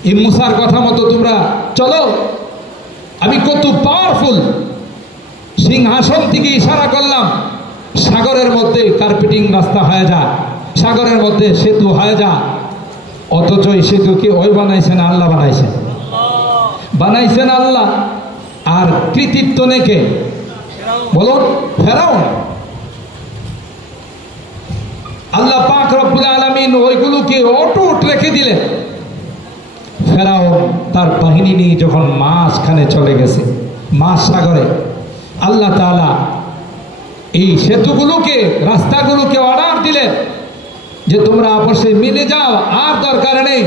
এই মুসার কথা মতো তোমরা চলো, আমি কত পাওয়ারফুল। সিংহাসন থেকে ইশারা করলাম, সাগরের মধ্যে কার্পেটিং রাস্তা হয়ে যা, সাগরের মধ্যে সেতু হয়ে যা। অথচ এই সেতু কি ওই বানাইছেন? আল্লাহ বানাইছেন, বানাইছেন আল্লাহ। আর কৃতিত্ব নেকে বলুন, ফেরাউন। আল্লাহ পাক রব্বুল আলামিন ওইগুলোকে অটুট রেখে দিলেন। ফেরাউন তার বাহিনী নিয়ে যখন মাঝখানে চলে গেছে, মাঝ সাগরে, আল্লাহ তাআলা এই সেতুগুলোকে, রাস্তাগুলোকে অর্ডার দিলেন যে তোমরা আপসে মিলে যাও, আর দরকার নেই।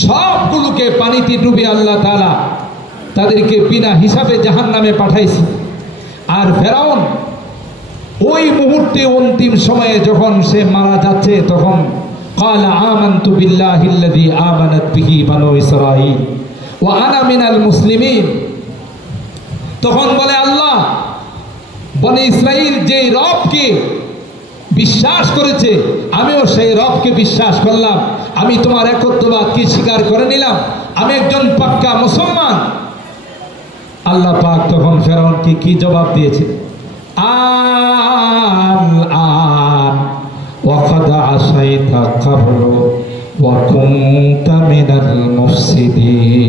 সবগুলোকে পানিতে ডুবে আল্লাহ তাআলা তাদেরকে বিনা হিসাবে জাহান্নামে পাঠাইছে। আর ফেরাউন ওই মুহূর্তে, অন্তিম সময়ে যখন সে মারা যাচ্ছে, তখন قال آمنت بالله الذي آمنت به بنو إسرائيل وأنا من المسلمين, তখন বলে আল্লাহ, বনি ইসরাইল যে রবকে বিশ্বাস করেছে আমিও সেই রবকে বিশ্বাস করলাম, আমি তোমার একত্ববাদকে স্বীকার করে নিলাম, আমি একজন পাক্কা মুসলমান। আল্লাহ পাক তখন ফেরাউনকে কি জবাব দিয়েছে? আন وقد عصيت قبل وكنت من المفسدين।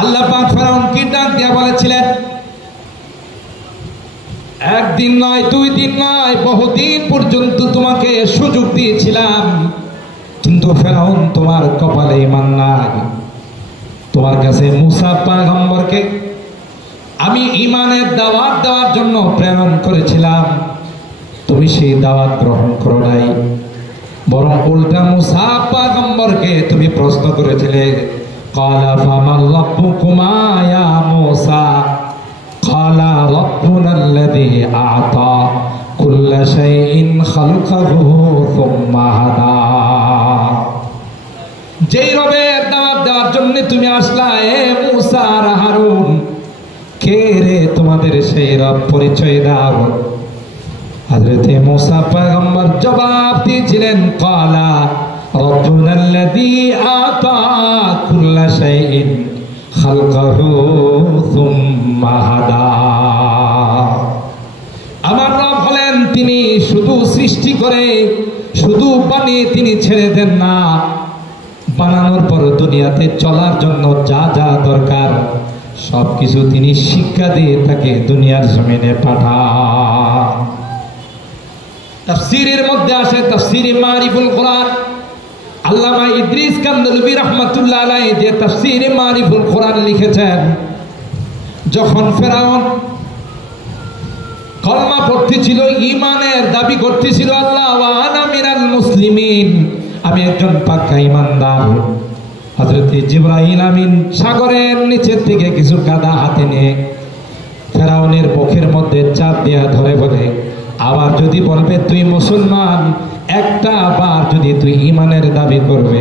আল্লাহ পাক ফেরাউনকে ডাক দিয়ে বলেছিলেন, একদিন নয়, 2 দিন নয়, বহুদিন পর্যন্ত তোমাকে সুযোগ দিয়েছিলাম, কিন্তু ফেরাউন তোমার কপালে ঈমান নাই। তোমার কাছে মুসা পয়গম্বরকে আমি ঈমানের দাওয়াত দেওয়ার জন্য প্রেরণ করেছিলাম, তুমি সেই দাওয়াত গ্রহণ করো নাই, বরং উল্টা মুসা পয়গম্বরকে তুমি প্রশ্ন করেছিলে, ক্বালা ফামান রাব্বুকুমা ইয়া মুসা, ক্বালা রাব্বুনাল্লাযী আ'তা কুল্লা শাইইন খালাকাহু সুম্মা হাদা। যেই রবের দাওয়াত দেওয়ার জন্য তুমি আসলা এ মূসা আর হারুন? কে রে তোমাদের সেই রব, পরিচয় দাও। হযরত মূসা পয়গম্বর জবাব দিয়েছিলেন, ক্বালা রব্বুনাল্লাযী আতা কুল্লা শাইইন খালকাহু সুম্মা হাদা। আমার রব হলেন তিনি শুধু সৃষ্টি করে, শুধু বানিয়ে তিনি ছেড়ে দেন না, বানানোর পর দুনিয়াতে চলার জন্য যা যা দরকার সবকিছু তিনি শিক্ষা দিয়ে তাকে দুনিয়ার জমিনে পাঠান। তাফসীরের মধ্যে আসে তাফসীরে মারিফুল কোরআন, আল্লামা ইদ্রিস কান্দলবী রাহমাতুল্লাহ আলাইহি যে তাফসীরে মারিফুল কোরআন লিখেছেন, যখন ফেরাউন কলমা পড়তেছিল, ঈমানের দাবি করতেছিল, আল্লাহ ওয়া আনা মিনাল মুসলিমিন, আমি একজন পাক্কা ঈমানদার, হযরত জিবরাইল আমিন সাগরের নিচের থেকে কিছু কাদা হাতে নিয়ে ফেরাউনের মুখের মধ্যে চাপ দেয়া ধরে বলে, আবার যদি বলবে তুই মুসলমান, একটা বার যদি তুই ঈমানের দাবি করবে,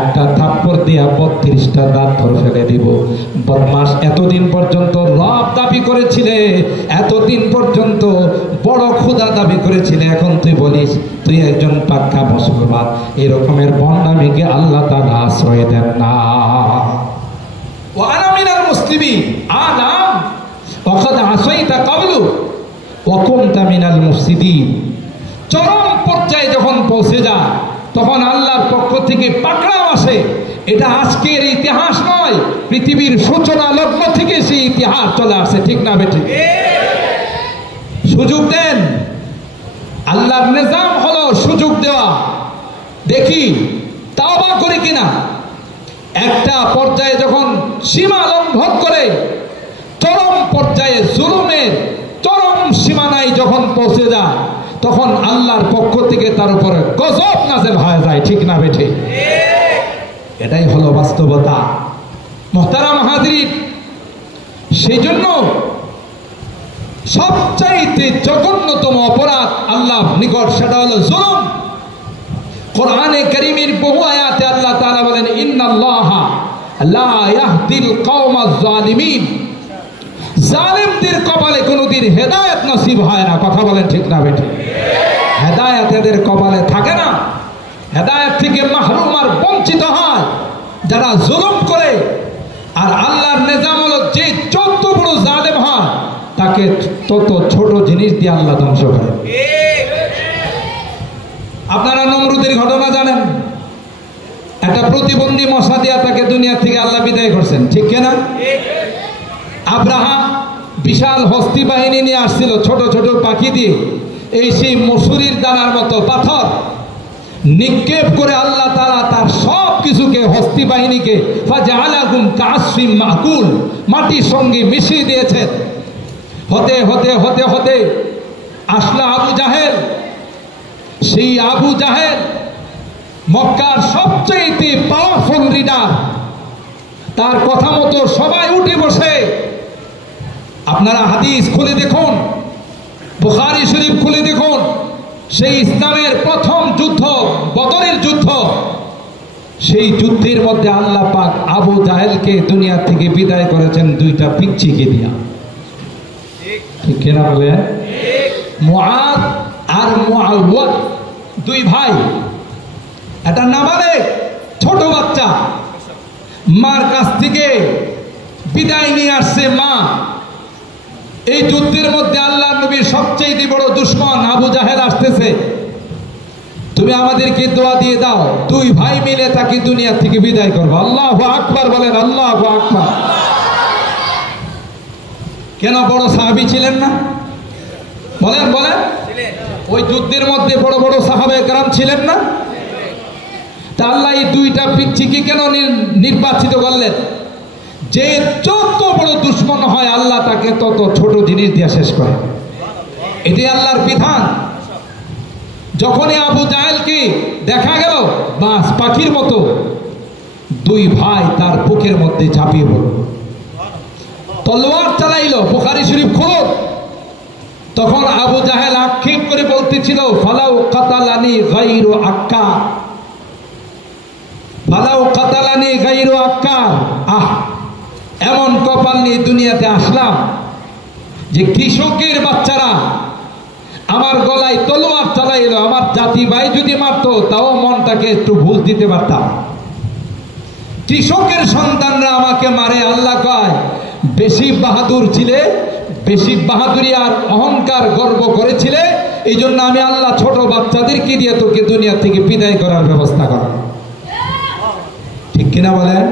একটা থাপ্পড় দিয়া 32টা দাঁত ধরে ফেলে দিব। বদমাস, এতদিন পর্যন্ত রব দাবি করেছিলে, এতদিন পর্যন্ত বড় খোদা দাবি করেছিলে, এখন তুই বলিস তুই একজন পাক্কা মুসলমান। এরকমের ভণ্ডামিকে আল্লাহ তাআলা আশ্রয় দেন না। ওয়া আনা মিনাল মুসলিমিন, আলাম ওয়াকাদ আসাইতা ক্বাবলু ওয়া কুনতা মিনাল মুফসিদিন। চরম পর্যায়ে যখন পৌঁছে যায় তখন আল্লাহর পক্ষ থেকে পাকড়াও আসে। এটা আজকের ইতিহাস নয়, পৃথিবীর সূচনা লগ্ন থেকে সেই ইতিহাস চলে আসে, ঠিক না বেঠিক? সুযোগ দেন, আল্লাহর নিজাম হলো সুযোগ দেওয়া। দেখি তাওবা করে কিনা। একটা পর্যায়ে যখন সীমা লঙ্ঘন করে, চরম পর্যায়ে জুলুমের চরম সীমানায় যখন পৌঁছে যায়, তখন আল্লাহর পক্ষ থেকে তার উপরে গজব নাযিল হয়ে যায়, ঠিক না বেঠিক? এটাই হলো বাস্তবতা। মুহতারাম হাজরিন, সেই জন্য সবচাইতে জঘন্যতম অপরাধ আল্লাহর নিকট সেটা হলো জুলুম। কোরআনে কারীমের বহু আয়াতে আল্লাহ তাআলা বলেন, ইন্নাল্লাহা লা ইয়াহদিল কওমাজ জালিমিন। জালিমদের কপালে কোনোদিন হেদায়েত নসিব হয় না। কথা বলেন ঠিক না বেঠিক? হেদায়েত এদের কপালে থাকে না। হেদায়েত থেকে মাহরুম আর বঞ্চিত হয় যারা জুলুম করে। আর আল্লাহর নিজাম হলো যে যত বড় জালেম হয় তাকে তত ছোট জিনিস দিয়ে আল্লাহ ধ্বংস করে। আপনারা নমরুদের ঘটনা জানেন, একটা প্রতিবন্ধী মশা দিয়া তাকে দুনিয়া থেকে আল্লাহ বিদায় করছেন, ঠিক কিনা? আব্রাহা বিশাল হস্তি বাহিনী নিয়ে আসছিল ছোট ছোট পাখি দিয়ে, এই সেই মসুরির দানার মতো পাথর নিক্ষেপ করে আল্লাহ তাআলা তার সব কিছুকে, হস্তি বাহিনীকে ফাজআলাহুম কাআসফিম মাকুল, মাটির সঙ্গে মিশিয়ে দিয়েছেন। হতে হতে হতে হতে আসলা আবু জাহেল। সেই আবু জাহেল মক্কার সবচেয়ে পাওয়ারফুল লিডার, তার কথা মতো সবাই উঠে বসে। আপনারা হাদিস খুলে দেখুন, বুখারী শরীফ খুলে দেখুন, সেই ইসলামের প্রথম যুদ্ধ বদরের যুদ্ধ, সেই যুদ্ধের মধ্যে আল্লাহ পাক আবু জাহেলকে দুনিয়া থেকে বিদায় করেছেন দুইটা পিচ্চিকে দিয়া, ঠিক কিনা বলে? মুআদ আর মুআওয়াদ, দুই ভাই। এটা নাবালেগ ছোট বাচ্চা, মার কাছ থেকে বিদায় নিয়ে আসছে মা। এই যুদ্ধের মধ্যে আল্লাহর নবীর সবচেয়ে বড় দুশমন আবু জাহেল আসতেছে, তুমি আমাদেরকে দোয়া দিয়ে দাও, দুই ভাই মিলে তাকে দুনিয়া থেকে বিদায় করবো। আল্লাহু আকবার বলেন, আল্লাহু আকবার। কেন বড় সাহাবী ছিলেন না? বলেন বলেন, ওই যুদ্ধের মধ্যে বড় বড় সাহাবে কেরাম ছিলেন না? তা আল্লাহ এই দুইটা পিচ্চিকে কেন নির্বাচিত করলেন? যে যত বড় দুশ্মন হয় আল্লাহ তাকে তত ছোট জিনিস দিয়ে শেষ করে। এটাই আল্লাহর বিধান। যখনই আবু জাহেলকে দেখা গেল, বাস পাখির মতো দুই ভাই তার বুকের মধ্যে ঝাঁপিয়ে পড়ল, তলোয়ার চালাইল। বুখারী শরীফ খুলো। তখন আবু জাহেল আক্ষেপ করে বলতেছিল, ফালাউ কাতালানি গায়রু আক্কা, ফালাউ কাতালানি গায়রু আক্কা, এমন কপাল নিয়ে দুনিয়াতে আসলাম যে কৃষকের বাচ্চারা আমার গলায় তলোয়ার চালাইলো, আমার জাতি ভাই যদি মারতো তাও মনটাকে একটু ভুল দিতে পারতাম। কৃষকের সন্তানরা আমাকে মারে। আল্লাহ কয় বেশি বাহাদুর ছিলে, বেশি বাহাদুরি আর অহংকার গর্ব করেছিলে, এই জন্য আমি আল্লাহ ছোট বাচ্চাদেরকে দিয়ে তোকে দুনিয়া থেকে বিদায় করার ব্যবস্থা করা। ঠিক কিনা বলেন?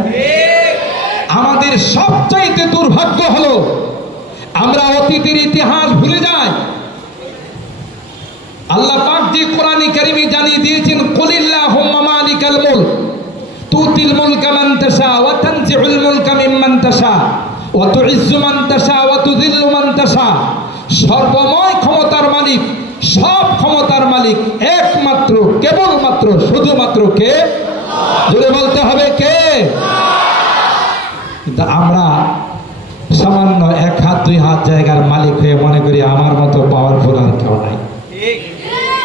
আমাদের সবচাইতে দুর্ভাগ্য হলো আমরা অতীতের ইতিহাস ভুলে যাই। আল্লাহ পাক যে কোরআনে কারিমে জানিয়ে দিয়েছেন, কুলিল্লাহুম্মা মালিকাল মুলক তুতিল মুলকা মান তাশা ওয়া তানজিউল মুলকা মিম্মান তাশা ওয়া তুইজ্জু মান তাশা ওয়া তুযিল্লু মান তাশা। সর্বময় ক্ষমতার মালিক, সব ক্ষমতার মালিক একমাত্র, কেবলমাত্র, শুধুমাত্র কে? জোরে বলতে হবে কে? কিন্তু আমরা সামান্য এক হাত দুই হাত জায়গার মালিক হয়ে মনে করি আমার মতো পাওয়ারফুল আর কেউ নাই।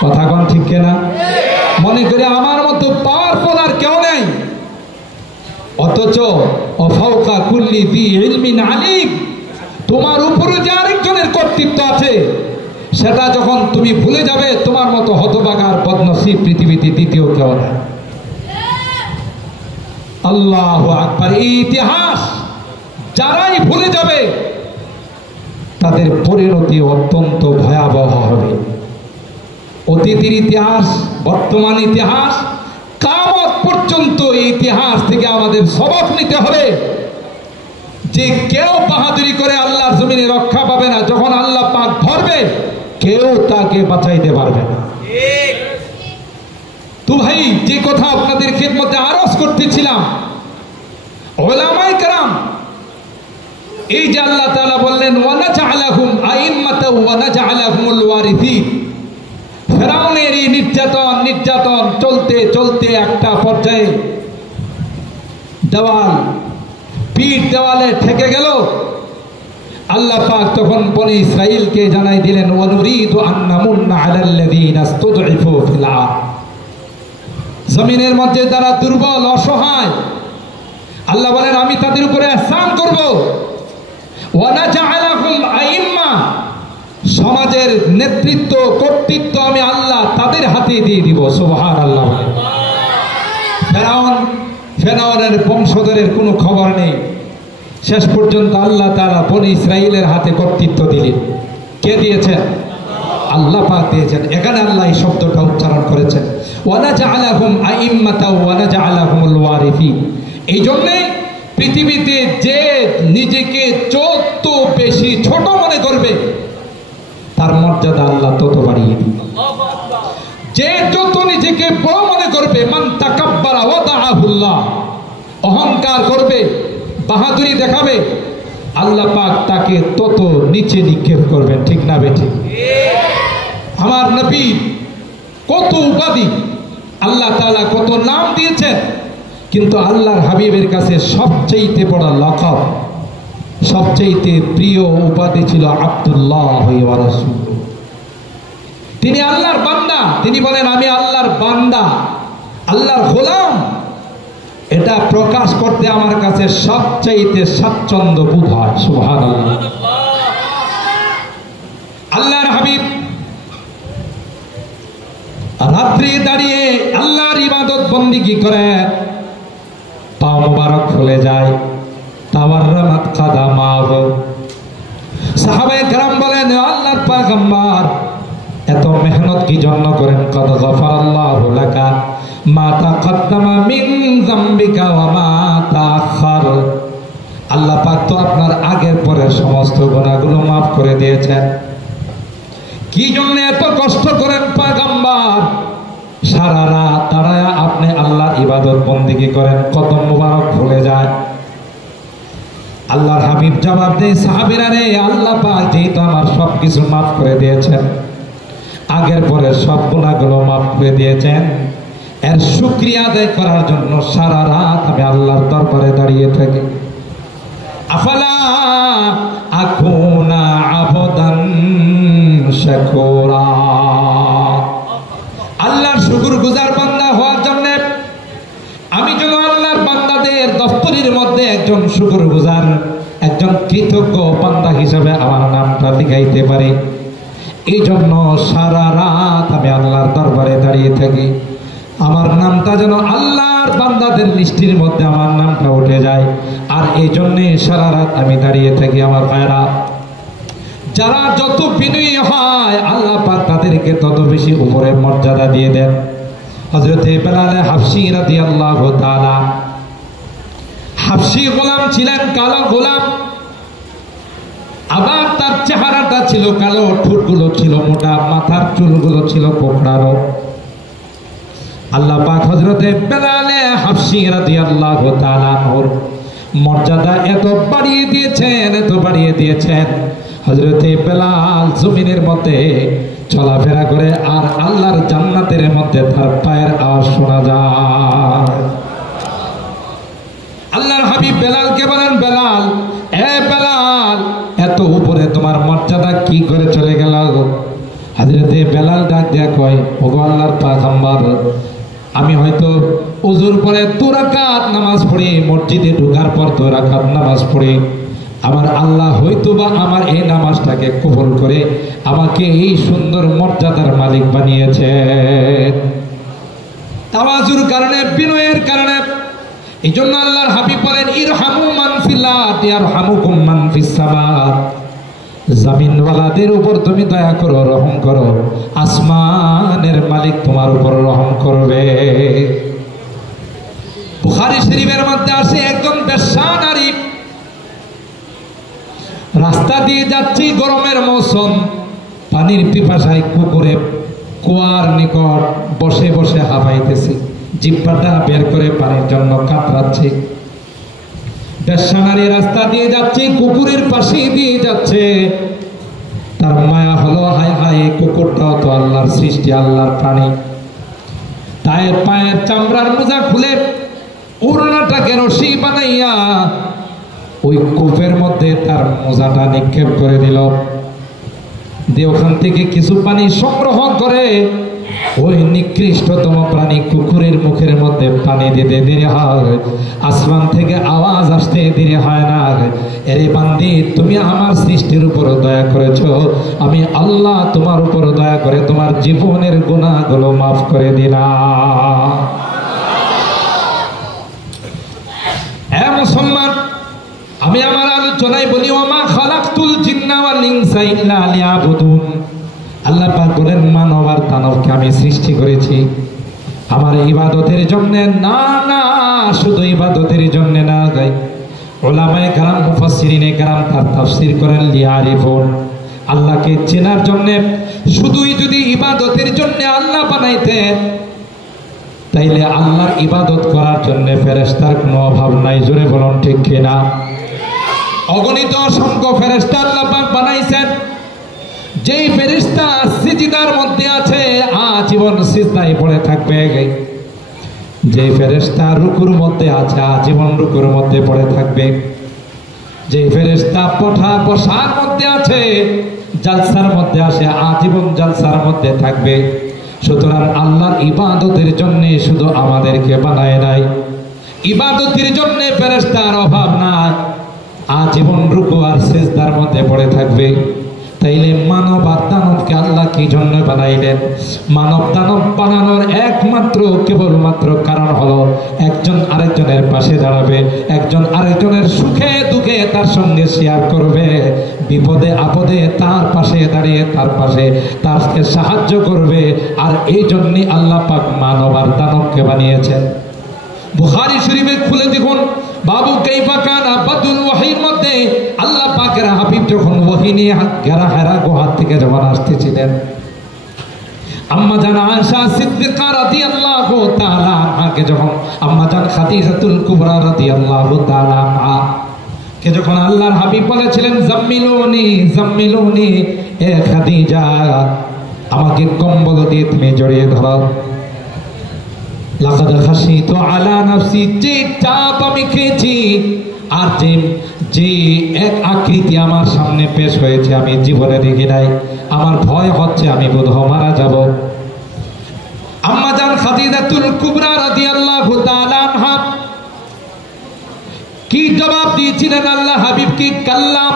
কথা কোন ঠিক কিনা? মনে করি আমার মতো পাওয়ারফুল আর কেউ নেই। অথচ অফাউকা কুল্লি বি ইলমিন আলিম, তোমার উপরে যে আরেকজনের কর্তৃত্ব আছে সেটা যখন তুমি ভুলে যাবে, তোমার মতো হতভাগার বদনসিব পৃথিবীতে দ্বিতীয় কেউ নেই। আল্লাহু আকবার। এই ইতিহাস যারাই ভুলে যাবে তাদের পরিণতি অত্যন্ত ভয়াবহ হবে। অতীতের ইতিহাস, বর্তমান ইতিহাস, কিয়ামত পর্যন্ত এই ইতিহাস থেকে আমাদের সবক নিতে হবে যে কেউ বাহাদুরি করে আল্লাহর জমিনে রক্ষা পাবে না। যখন আল্লাহ পাক ধরবে কেউ তাকে বাঁচাইতে পারবে না। তো ভাই, যে কথা আপনাদের খিদমতে আরজ করতেছিলাম, উলামায়ে কেরাম, এই যে আল্লাহ তাআলা বললেন ওয়া নাজআলাহুম আইম্মাতাও ওয়া নাজআলাহুমুল ওয়ারিসিন, ফেরাউনের এই নির্যাতন চলতে চলতে একটা পর্যায়ে পিঠ দেওয়ালে ঠেকে গেল। আল্লাহ পাক তখন বনি ইসরাইলকে জানাই দিলেন ওয়া নুরিদু আন নামুন্না আলাল্লাযীনা ইসতুদঈফু ফিল আরদ, জমিনের মধ্যে যারা দুর্বল অসহায়, আল্লাহ বলেন আমি তাদের উপরে ইহসান করব। ওয়া নাজআলাহুম আইম্মা, সমাজের নেতৃত্ব কর্তৃত্ব আমি আল্লাহ তাদের হাতে দিয়ে দিব। সুবহানাল্লাহ। ফেরাউনের বংশধরের কোনো খবর নেই। শেষ পর্যন্ত আল্লাহ তাআলা বনি ইসরাইলের হাতে কর্তৃত্ব দিলেন। কে দিয়েছেন? আল্লাহ পাক দিয়েছেন। এখানে আল্লাহ এই শব্দটা উচ্চারণ করেছেন ওয়া নাজআলাহুম আইম্মাতাও ওয়া নাজআলাহুমুল ওয়ারিসিন। এই জন্যে পৃথিবীতে যে নিজেকে যত বেশি ছোট মনে করবে তার মর্যাদা আল্লাহ তত বাড়িয়ে দিবে। যে যত নিজেকে বড় মনে করবে, মান তাকাব্বারা ওয়াদাআহুল্লাহ, অহংকার করবে, বাহাদুরি দেখাবে, আল্লাহ পাক তাকে তত নিচে নিক্ষেপ করবেন। ঠিক না বেঠিক? আমার নবী কত উপাধি, আল্লাহ তাআলা কত নাম দিয়েছেন, কিন্তু আল্লাহর হাবিবের কাছে সবচেয়ে বড় লকব, সবচেয়ে প্রিয় উপাধি ছিল আব্দুল্লাহ ওয়া রাসূলুহু। তিনি আল্লাহর বান্দা। তিনি বলেন আমি আল্লাহর বান্দা, আল্লাহর গোলাম। এটা প্রকাশ করতে আমার কাছে সবচেয়ে স্বাচ্ছন্দ্য বোধ হয়। সুবহানাল্লাহ। আল্লাহর হাবিব রাত্রি দাঁড়িয়ে আল্লাহর ইবাদত বন্দেগী করে, পা মোবারক ফুলে যায়, তাওয়াররামাত কাদামাহু। সাহাবায়ে কেরাম বলেন আল্লাহর পয়গম্বর এত মেহনত কি জন্য করেন? কদ গফারাল্লাহু লাকা মা তাকদ্দামা মিন যামবিকা ওয়া মা তাআখার। আল্লাহ পাক তো আপনার আগের পরের সমস্ত গুনাহগুলো maaf করে দিয়েছেন। কি জন্য এত কষ্ট করেন পয়গম্বর? সারা রাত দাঁড়ায় আপনি আল্লাহর ইবাদত বন্দেগী করেন, কদম মোবারক ফুলে যায়। আল্লাহর হাবিব জবাব দেয়, সাহাবীরা রে, আল্লাহ পাক যেহেতু আমার সবকিছু maaf করে দিয়েছেন, আগের পরের সব গুনাহগুলো maaf করে দিয়েছেন, এর শুকরিয়া আদায় করার জন্য সারা রাত আমি আল্লাহর দরবারে দাঁড়িয়ে থাকি। আফালা আকুনা আবদান শাকুরা, আল্লাহর শুকরগুজার বান্দা হওয়ার জন্য আমি যেন আল্লাহর বান্দাদের দফতরের মধ্যে একজন শুকরগুজার, বান্দা হিসেবে আমার নামটা লিখাইতে পারি। এই জন্য সারা রাত আমি আল্লাহর দরবারে দাঁড়িয়ে থাকি, আমার নামটা যেন আল্লাহর বান্দাদের লিস্টির মধ্যে আমার নামটা উঠে যায়। আর এই জন্যে সারা রাত আমি দাঁড়িয়ে থাকি। আমার ভাইরা, যারা যত বিনয়ী হয় আল্লাহ পাক তাদেরকে তত বেশি উপরের মর্যাদা দিয়ে দেন। হযরতে বেলাল হাবশী রাদিয়াল্লাহু তাআলা, হাবশী গোলাম ছিলেন, কালো গোলাম, আবার তার চেহারাটা ছিল কালো, ঠোঁটগুলো ছিল মোটা, মাথার চুলগুলো ছিল কোঁকড়ানো। আল্লাহ পাক হযরতে বেলাল হাবশী রাদিয়াল্লাহু তাআলা ওর মর্যাদা এত বাড়িয়ে দিয়েছেন, এত বাড়িয়ে দিয়েছেন, হযরতে বেলাল জমিনের মধ্যে চলাফেরা করে আর আল্লাহর জান্নাতের মধ্যে তার পায়ের আওয়াজ শোনা যায়। আল্লাহর হাবিব বেলালকে বলেন, বেলাল, এ বেলাল, এত উপরে তোমার মর্যাদা কি করে চলে গেল? হযরতে বেলাল ডাক দিয়া কয়, ওগো আল্লাহর পয়গম্বর, আমি হয়তো ওযুর পরে 2 রাকাত নামাজ পড়ি, মসজিদে ঢোকার পর 2 রাকাত নামাজ পড়ি, আমার আল্লাহ হয়তোবা আমার এই নামাজটাকে কবুল করে আমাকে এই সুন্দর মর্যাদার মালিক বানিয়েছে। তাওয়াজুর কারণে, বিনয়ের কারণে। এই জন্য আল্লাহর হাবিব বলেন, ইরহামু মান ফিল আরদি ইয়ারহামুকুম মান ফিস সামা। জমিনওয়ালাদের উপর তুমি দয়া করো, রহম করো, আসমানের মালিক তোমার উপর রহম করবে। বুখারী শরীফের মধ্যে আসে, একজন বেশ্যা নারী রাস্তা দিয়ে যাচ্ছি, গরমের মৌসুম, পানির পিপাসায় পুকুরে কুয়ার নিকট বসে বসে হাঁপাইতেছি, জিহ্বাটা বের করে পানির জন্য কাতরাচ্ছি। বেশ্যা নারী রাস্তা দিয়ে যাচ্ছে, কুকুরের পাশে দিয়ে যাচ্ছে, তার মায়া হলো, হায় হায়, কুকুরটাও তো আল্লাহর সৃষ্টি, আল্লাহর প্রাণী। তাই পায়ের চামড়ার মোজা খুলে ওড়নাটাকে রশি বানাইয়া ওই কূপের মধ্যে তার মোজাটা নিক্ষেপ করে দিল, দিয়ে ওখান থেকে কিছু পানি সংগ্রহ করে ওই নিকৃষ্টতম প্রাণী কুকুরের মুখের মধ্যে পানি দিতে দেরি হয়, আসমান থেকে আওয়াজ আসতে দেরি হয় না, এরে বান্দি, তুমি আমার সৃষ্টির উপর দয়া করেছ, আমি আল্লাহ তোমার উপর দয়া করে তোমার জীবনের গুনাহগুলো মাফ করে দিলাম। এ মুসলমান, আমি আমার আলোচনায় বলি, ওমা খালাকতুল জিন্না ওয়াল ইনসা ইল্লা লিয়াবুদুন। আল্লাহ পাক বলেন, মানব আর দানবকে আমি সৃষ্টি করেছি আমার ইবাদতের জন্য, না না, শুধু ইবাদতের জন্য না। উলামায়ে কেরাম, মুফাসসিরিনে কেরাম তার তাফসীর করেন, লিয়ারিফুন, আল্লাহকে চেনার জন্য। শুধুই যদি ইবাদতের জন্য আল্লাহ বানাইতেন তাইলে আল্লাহর ইবাদত করার জন্য ফেরেশতার কোনো অভাব নাই। জোরে বলুন ঠিক কিনা? অগণিত অসংখ্য ফেরেশতা আল্লাহ পাক বানাইছেন, যেই ফেরেশতা সিজদার মধ্যে আছে আজীবন সিজদায় পড়ে থাকবে, যেই ফেরেশতা রুকুর মধ্যে আছে আজীবন রুকুর মধ্যে পড়ে থাকবে, যেই ফেরেশতা বসার মধ্যে আছে, জালসার মধ্যে আসে আজীবন জালসার মধ্যে থাকবে। সুতরাং আল্লাহর ইবাদতের জন্য শুধু আমাদেরকে বানায় নাই, ইবাদতের জন্য ফেরেশতার অভাব নাই, আজীবন রুকু আর সিজদার মধ্যে পড়ে থাকবে। তাইলে মানব আর দানবকে আল্লাহ কি জন্য বানাইলেন? মানব দানব বানানোর একমাত্র কেবলমাত্র কারণ হলো একজন আরেকজনের পাশে দাঁড়াবে, একজন আরেকজনের সুখে দুঃখে তার সঙ্গে শেয়ার করবে, বিপদে আপদে তার পাশে দাঁড়িয়ে তারকে সাহায্য করবে। আর এই জন্যই আল্লাহ পাক মানব আর দানবকে বানিয়েছেন। বুখারী শরীফে খুলে দেখুন, বাবু কাইফা কানা বাদুল ওয়াহির মধ্যে আল্লাহ পাকের হাবিব যখন ওহী নিয়ে হেরা গুহার থেকে যখন আসতেছিলেন, আম্মা জান আয়েশা সিদ্দিকা রাদিয়াল্লাহু তাআলা আনহাকে যখন আম্মা জান খাদিজাতুল কুবরা রাদিয়াল্লাহু তাআলা আনহা কে যখন আল্লাহর হাবিব বলেছিলেন, জাম্মিলুনি জাম্মিলুনি, এ খাদিজা আমাকে কম্বল দিয়ে তুমি জড়িয়ে ধরো, লাকাদ খাশিতু আলা নাফসি, যে চাপ আমি খেয়েছি আর যে এক আকৃতি আমার সামনে পেশ হয়েছে আমি জীবনে দেখি নাই, আমার ভয় হচ্ছে আমি বোধহয় মারা যাব। আম্মা জান খাদিজাতুল কুবরা রাদিয়াল্লাহু তাআলা আনহা কি জবাব দিয়েছিলেন আল্লাহ হাবিব? কি কাল্লাম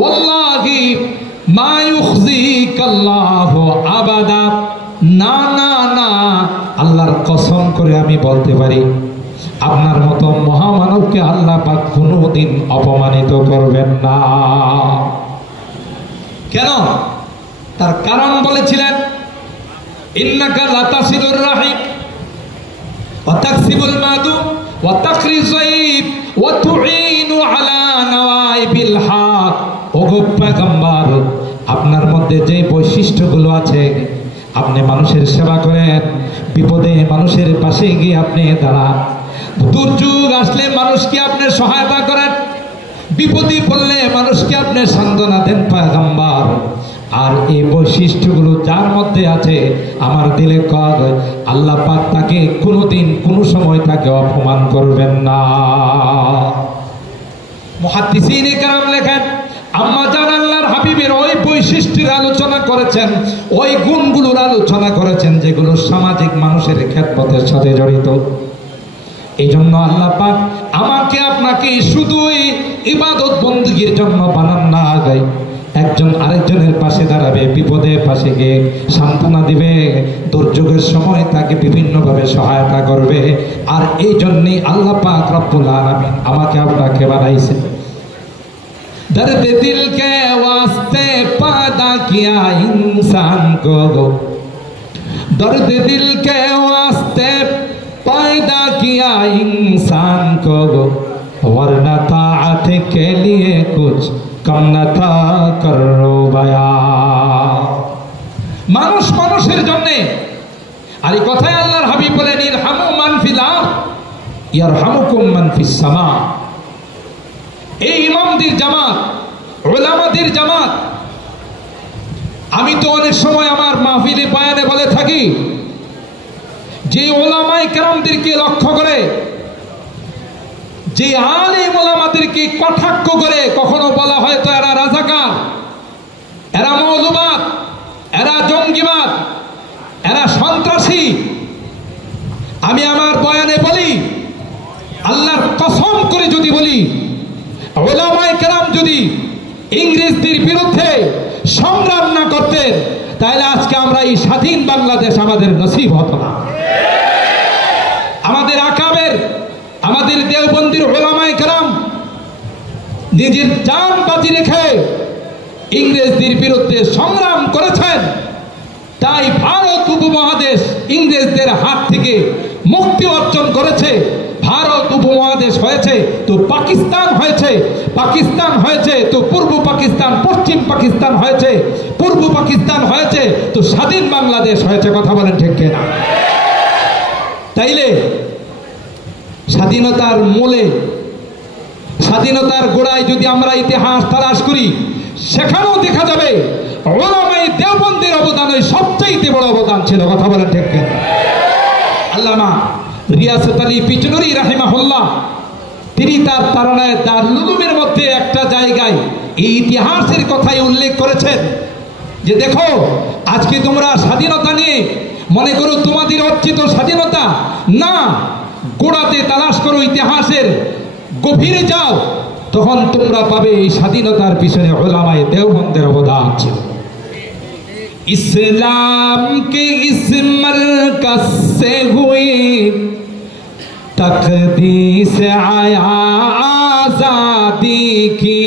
ওয়াল্লাহি মা ইউখজিকাল্লাহু আবাদা, না না না, আল্লাহর কসম করে আমি বলতে পারি আপনার মতো মহামানবকে আল্লাহ পাক কোনোদিন অপমানিত করবেন না। কেন? তার কারণ বলেছিলেন, ইন্নাকা লাতাসিলুর রাহিম ওয়া তাকসিবুল মাদুম ওয়া তাকরিজ যায়ব ওয়া তুঈনু আলা নওয়াইবিল হক। ওগো পয়গম্বর, আপনার মধ্যে যে বৈশিষ্ট্যগুলো আছে, আপনি মানুষের সেবা করেন, বিপদে মানুষের পাশে গিয়ে আপনি দাঁড়ান, দুর্যোগ আসলে মানুষকে আপনি সহায়তা করেন, বিপদে পড়লে মানুষকে আপনি সান্ত্বনা দেন পয়গম্বর। আর এই বৈশিষ্ট্যগুলো যার মধ্যে আছে, আমার দিলে কর আল্লাহ পাক তাকে কোনোদিন কোনো সময় তাকে অপমান করবেন না। মুহাদ্দিসিনে কেরাম লেখেন, আম্মা জান আল্লাহর হাবিবের ওই বৈশিষ্ট্যের আলোচনা করেছেন, ওই গুণগুলোর আলোচনা করেছেন যেগুলো সামাজিক মানুষের খেদমতের সাথে জড়িত। এই জন্য আল্লাহ পাক আমাকে আপনাকে শুধুই ইবাদত বندگির জন্য বানান না, আগে একজন আরেকজনের পাশে দাঁড়াবে, বিপদের পাশে গিয়ে সান্ত্বনা দিবে, দুর্যোগের সময় তাকে বিভিন্নভাবে সহায়তা করবে। আর এই জন্যই আল্লাহ পাক রব্বুল আলামিন আমাকে আপনাকে বানাইছেন। दर्द दिल के वास्ते पैदा किया इंसान को, दर्द दिल के वास्ते पैदा किया इंसान को, वरना ताअत के लिए कुछ कम न था करो बया। মানুষ মানুষের জন্য, আর এই কথায় আল্লাহর হাবিব বলেন, ইরহামু মান ফিল আরদ ইয়ারহামুকুম মান ফিস সামা। এই ইমামদের জামাত, উলামাদের জামাত, আমি তো অনেক সময় আমার মাহফিলে বয়ানে বলে থাকি যে উলামায়ে কেরামদেরকে লক্ষ্য করে, যে আলেম উলামাদেরকে কটাক্ষ করে কখনো বলা হয় তো এরা রাজাকার, এরা মওলুবাদ, এরা জঙ্গিবাদ, এরা সন্ত্রাসী। আমি আমার বয়ানে বলি, আল্লাহর কসম করে যদি বলি, উলামায়ে কেরাম যদি ইংরেজদের বিরুদ্ধে সংগ্রাম না করতেন, তাহলে আজকে আমরা এই স্বাধীন বাংলাদেশ আমাদের নসিব হতো না। আমাদের আকাবের, আমাদের দেওবন্দির উলামায়ে কেরাম নিজের জান বাজি রেখে ইংরেজদের বিরুদ্ধে সংগ্রাম করেছেন, তাই ভারত উপমহাদেশ ইংরেজদের হাত থেকে মুক্তি অর্জন করেছে। ভারত উপমহাদেশ হয়েছে তো পাকিস্তান হয়েছে, পাকিস্তান হয়েছে তো পূর্ব পাকিস্তান, পশ্চিম পাকিস্তান হয়েছে, পূর্ব পাকিস্তান হয়েছে তো স্বাধীন বাংলাদেশ হয়েছে। কথা বলেন ঠিক কিনা? তাইলে স্বাধীনতার মূলে, স্বাধীনতার গোড়ায় যদি আমরা ইতিহাস তালাশ করি, সেখানেও দেখা যাবে উলামায়ে দেওবন্দের অবদান সবচেয়ে বড় অবদান ছিল। কথা বলেন ঠিক কিনা? আল্লামা রিয়াসত আলী পিচনুরি রাহিমাহুল্লাহ, তিনি তার তারানায়ে দারুল উলুমের মধ্যে একটা জায়গায় এই ইতিহাসের কথাই উল্লেখ করেছেন যে দেখো, আজকে তোমরা স্বাধীনতা নিয়ে মনে করো তোমাদের অর্জিত স্বাধীনতা না, গোড়াতে তালাশ করো, ইতিহাসের গভীরে যাও, তখন তোমরা পাবে এই স্বাধীনতার পিছনে উলামায়ে দেওবন্দের অবদান ছিল। इस्लाम के इस मरकज से हुई तकदीस आया आजादी की।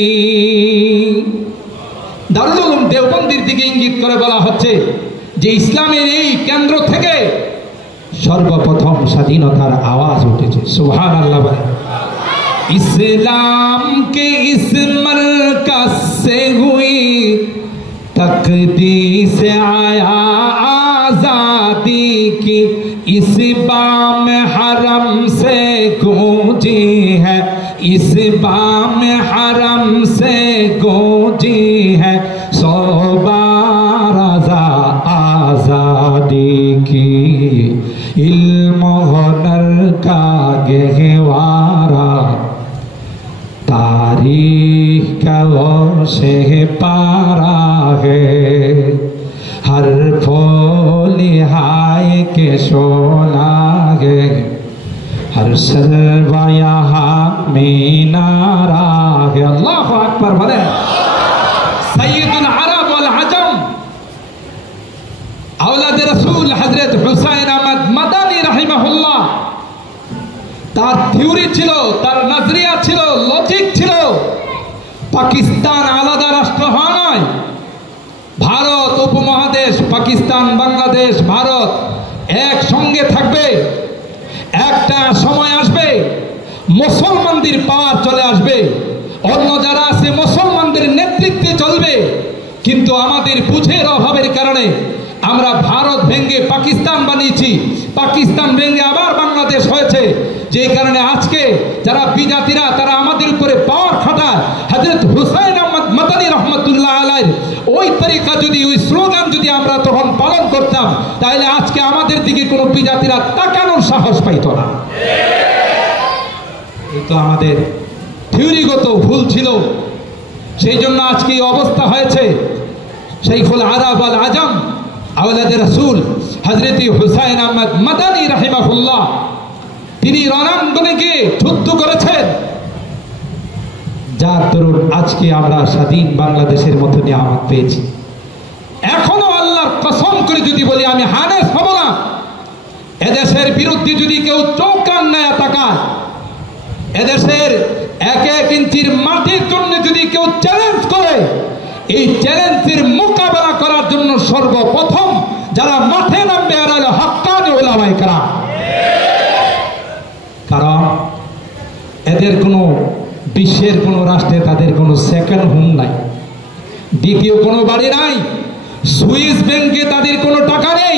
দারুল উলুম দেওবন্দির দিকে ইঙ্গিত করে বলা হচ্ছে যে ইসলামের এই কেন্দ্র থেকে সর্বপ্রথম স্বাধীনতার আওয়াজ উঠেছে। সুবহানাল্লাহ। इस्लाम के इस मरकज से हुई तकदीस आया आजादी की, इस बाम हरम से गूंजी है, इस बाम हरम से गूंजी है सोबाराजा आजादी की, इल्म हुनर का गहवारा तारीख का वो से पारा है, हर फूलिहाय के शोला है, हर सरवा यहाँ मीनारा है। अल्लाहु अकबर बोले। হযরত হুসাইন আহমদ মাদানী রাহিমাহুল্লাহ, তার থিওরি ছিল, তার নজরিয়া ছিল, লজিক ছিল, পাকিস্তান আলাদা রাষ্ট্র হয় নয়, ভারত উপমহাদেশ, পাকিস্তান, বাংলাদেশ, ভারত একসঙ্গে থাকবে। একটা সময় আসবে মুসলমানদের পাওয়ার চলে আসবে, অন্য যারা আছে মুসলমানদের নেতৃত্বে চলবে। কিন্তু আমাদের বুঝের অভাবের কারণে আমরা ভারত ভেঙে পাকিস্তান বানিয়েছি, পাকিস্তান ভেঙে আবার বাংলাদেশ হয়েছে। যে কারণে আজকে যারা বিজাতিরা তারা আমাদের উপরে পাওয়ার খাটায়, হযরত হুসাইন আহমদ মাদানী রহমতুল্লাহ আলাইহির ওই তরিকা যদি, ওই স্লোগান যদি আমরা তখন পালন করতাম, তাহলে আজকে আমাদের দিকে কোনো বিজাতিরা তাকানোর সাহস পাইত না। এই তো আমাদের থিওরিগত ভুল ছিল, সেই জন্য আজকে এই অবস্থা হয়েছে। শাইখুল আরব আল আজম আওলাদে রাসূল হযরত হুসাইন আহমদ মাদানী রাহিমাহুল্লাহ, তিনি রণাঙ্গনে গিয়ে যুদ্ধ করেছেন, যার দরুন আজকে আমরা স্বাধীন বাংলাদেশের মতো নিয়ামত পেয়েছি। এখনো আল্লাহর কসম করে যদি বলি, আমি হানেস হব না, এদেশের বিরুদ্ধে যদি কেউ চোখ কান নায়া তাকায়, এদেশের এক এক ইঞ্চির মাটির জন্য যদি কেউ চ্যালেঞ্জ করে, এই চ্যালেঞ্জের মোকাবেলা করার জন্য সর্বপ্রথম যারা মাঠে নামবে আর হলো হক্কানি উলামায়ে কেরাম। কারণ এদের কোনো বিশ্বের কোনো রাষ্ট্রে তাদের কোনো সেকেন্ড হোম নাই, দ্বিতীয় কোনো বাড়ি নাই, সুইস ব্যাংকে তাদের কোনো টাকা নেই,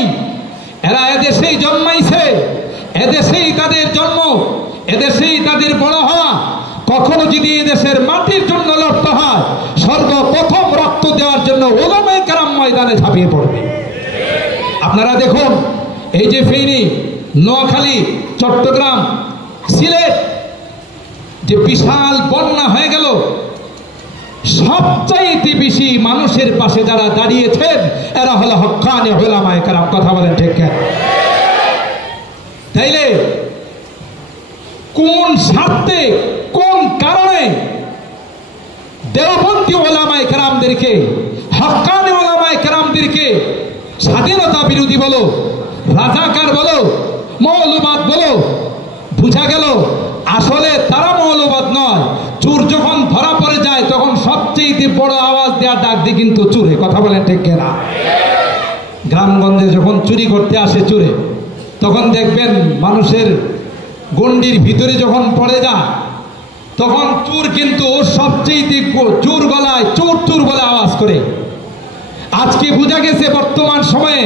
এরা এদেশেই জন্মাইছে, এদেশেই তাদের জন্ম, এদেশেই তাদের বড় হওয়া। কখনো যদি এদেশের মাটির জন্য লড়তে হয়, সর্বপ্রথম রক্ত দেওয়ার জন্য উলামায়ে কেরাম ময়দানে ঝাঁপিয়ে পড়বে। আপনারা দেখুন, এই যে ফেনী, নোয়াখালী, চট্টগ্রাম, সিলেট যে বিশাল বন্যা হয়ে গেল, সবচাইতে বেশি মানুষের পাশে যারা দাঁড়িয়েছেন এরা হলো হক্কানি উলামায়ে কেরাম। কথা বলেন ঠিক কেন? তাইলে কোন স্বার্থে, কোন কারণে দেওবন্দি উলামায়ে কেরামদেরকে, হক্কানি উলামায়ে কেরামদেরকে স্বাধীনতা বিরোধী বলো, রাজাকার বলো, মৌলবাদ বলো? বুঝা গেল আসলে তারা মৌলবাদ নয়। চোর যখন ধরা পড়ে যায় তখন সবচেয়ে বড় আওয়াজ দেওয়া ডাক দিয়ে কিন্তু চোরে। কথা বলেন ঠিক কিনা? গ্রামগঞ্জে যখন চুরি করতে আসে চোরে, তখন দেখবেন মানুষের গন্ডির ভিতরে যখন পড়ে যায়, তখন চোর কিন্তু সবচেয়ে চোর গলায় চোর চোর বলে আওয়াজ করে। আজকে বোঝা গেছে বর্তমান সময়ে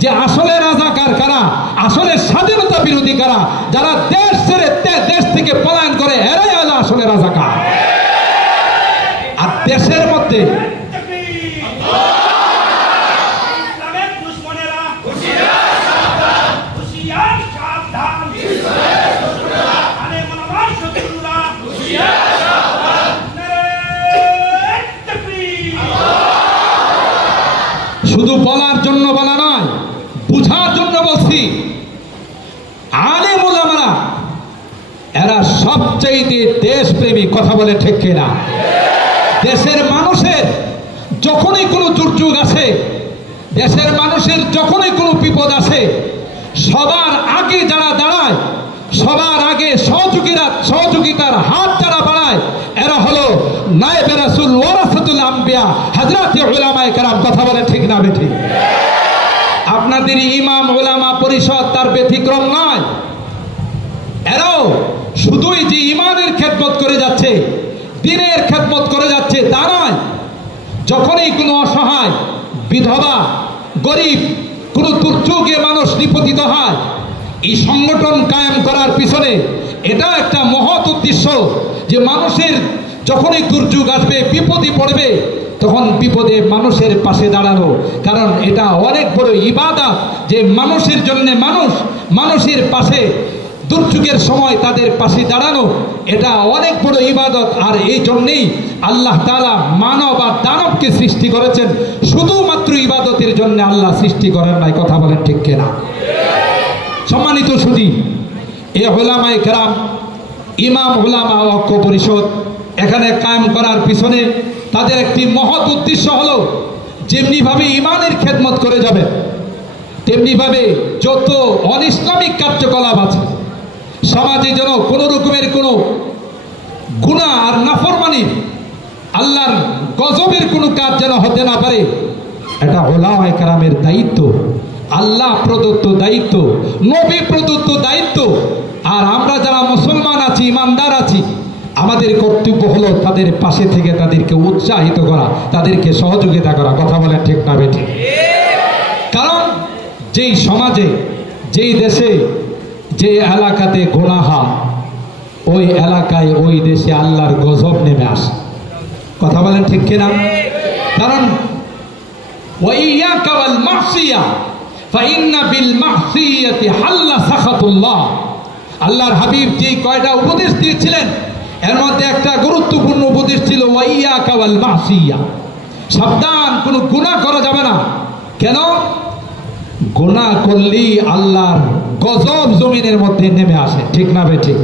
যে আসলে রাজাকার কারা, আসলে স্বাধীনতা বিরোধী কারা, যারা দেশ ছেড়ে দেশ থেকে পলায়ন করে, এরাই হলো আসলে রাজাকার। আর দেশের মধ্যে শুধু বলার জন্য বলা নয়, বুঝার জন্য বলছি। আলেম উলামারা এরা সবচেয়ে দেশপ্রেমী। কথা বলে ঠিক কিনা? দেশের মানুষের যখনই কোনো দুর্যোগ আসে, দেশের মানুষের যখনই কোনো বিপদ আসে, সবার আগে যারা দাঁড়ায়, সবার আগে সহযোগিতার হাত যারা বাড়ায়, এরা হলো নায়েবে রাসূল ওয়ারাসাতুল আম্বিয়া হযরতে উলামায়ে কেরাম। কথা বলে ঠিক না বেঠিক? আপনাদের ইমাম উলামা পরিষদ তার ব্যতিক্রম নয়। এরাও শুধুই যে ইমানের খেদমত করে যাচ্ছে, দ্বীনের খেদমত করে যাচ্ছে তা নয়। যখনই কোনো অসহায়, বিধবা, গরিব, কোনো দুর্যোগে মানুষ নিপতিত হয়, এই সংগঠন কায়েম করার পিছনে এটা একটা মহৎ উদ্দেশ্য যে মানুষের যখনই দুর্যোগ আসবে, বিপদে পড়বে, তখন বিপদে মানুষের পাশে দাঁড়ানো। কারণ এটা অনেক বড় ইবাদত যে মানুষের জন্য মানুষের পাশে দুর্যোগের সময় তাদের পাশে দাঁড়ানো, এটা অনেক বড় ইবাদত। আর এই জন্যেই আল্লাহ তাআলা মানব আর দানবকে সৃষ্টি করেছেন, শুধুমাত্র ইবাদতের জন্য আল্লাহ সৃষ্টি করেন নাই। কথা বলেন ঠিক কিনা? সম্মানিত সুধী, এই উলামায়ে কেরাম, ইমাম উলামা ঐক্য পরিষদ এখানে কায়েম করার পিছনে তাদের একটি মহৎ উদ্দেশ্য হলো, যেমনিভাবে ইমানের খেদমত করে যাবে, তেমনি ভাবে যত অনিসলামিক কার্যকলাপ আছে সমাজে যেন কোনো রকমের কোনো গুনাহ আর নাফরমানির আল্লাহর গজবের কোনো কাজ যেন হতে না পারে, এটা উলামায়ে কেরামের দায়িত্ব, আল্লাহ প্রদত্ত দায়িত্ব, নবী প্রদত্ত দায়িত্ব। আর আমরা যারা মুসলমান আছি, ইমানদার আছি, আমাদের কর্তব্য হলো তাদের পাশে থেকে তাদেরকে উৎসাহিত করা, তাদেরকে সহযোগিতা করা। কথা বলেন ঠিক না বেঠিক? কারণ যেই সমাজে, যেই দেশে, যে এলাকাতে গুনাহ হয়, ওই এলাকায় ওই দেশে আল্লাহর গজব নেমে আসে। কথা বলেন ঠিক কিনা? কারণ ওয়াইয়াকা ওয়াল মাসিয়া ফাইন্না বিল মাসিয়াতি হাল্লা সাখাতুল্লাহ। আল্লাহর হাবিব যে কয়টা উপদেশ দিয়েছিলেন এর মধ্যে একটা গুরুত্বপূর্ণ উপদেশ ছিল ওয়াইয়াকা ওয়াল মাসিয়া, সাবধান, কোনো গুনাহ করা যাবে না। কেন? গুনাহ করলেই আল্লাহর গজব জমিনের মধ্যে নেমে আসে। ঠিক না বেঠিক?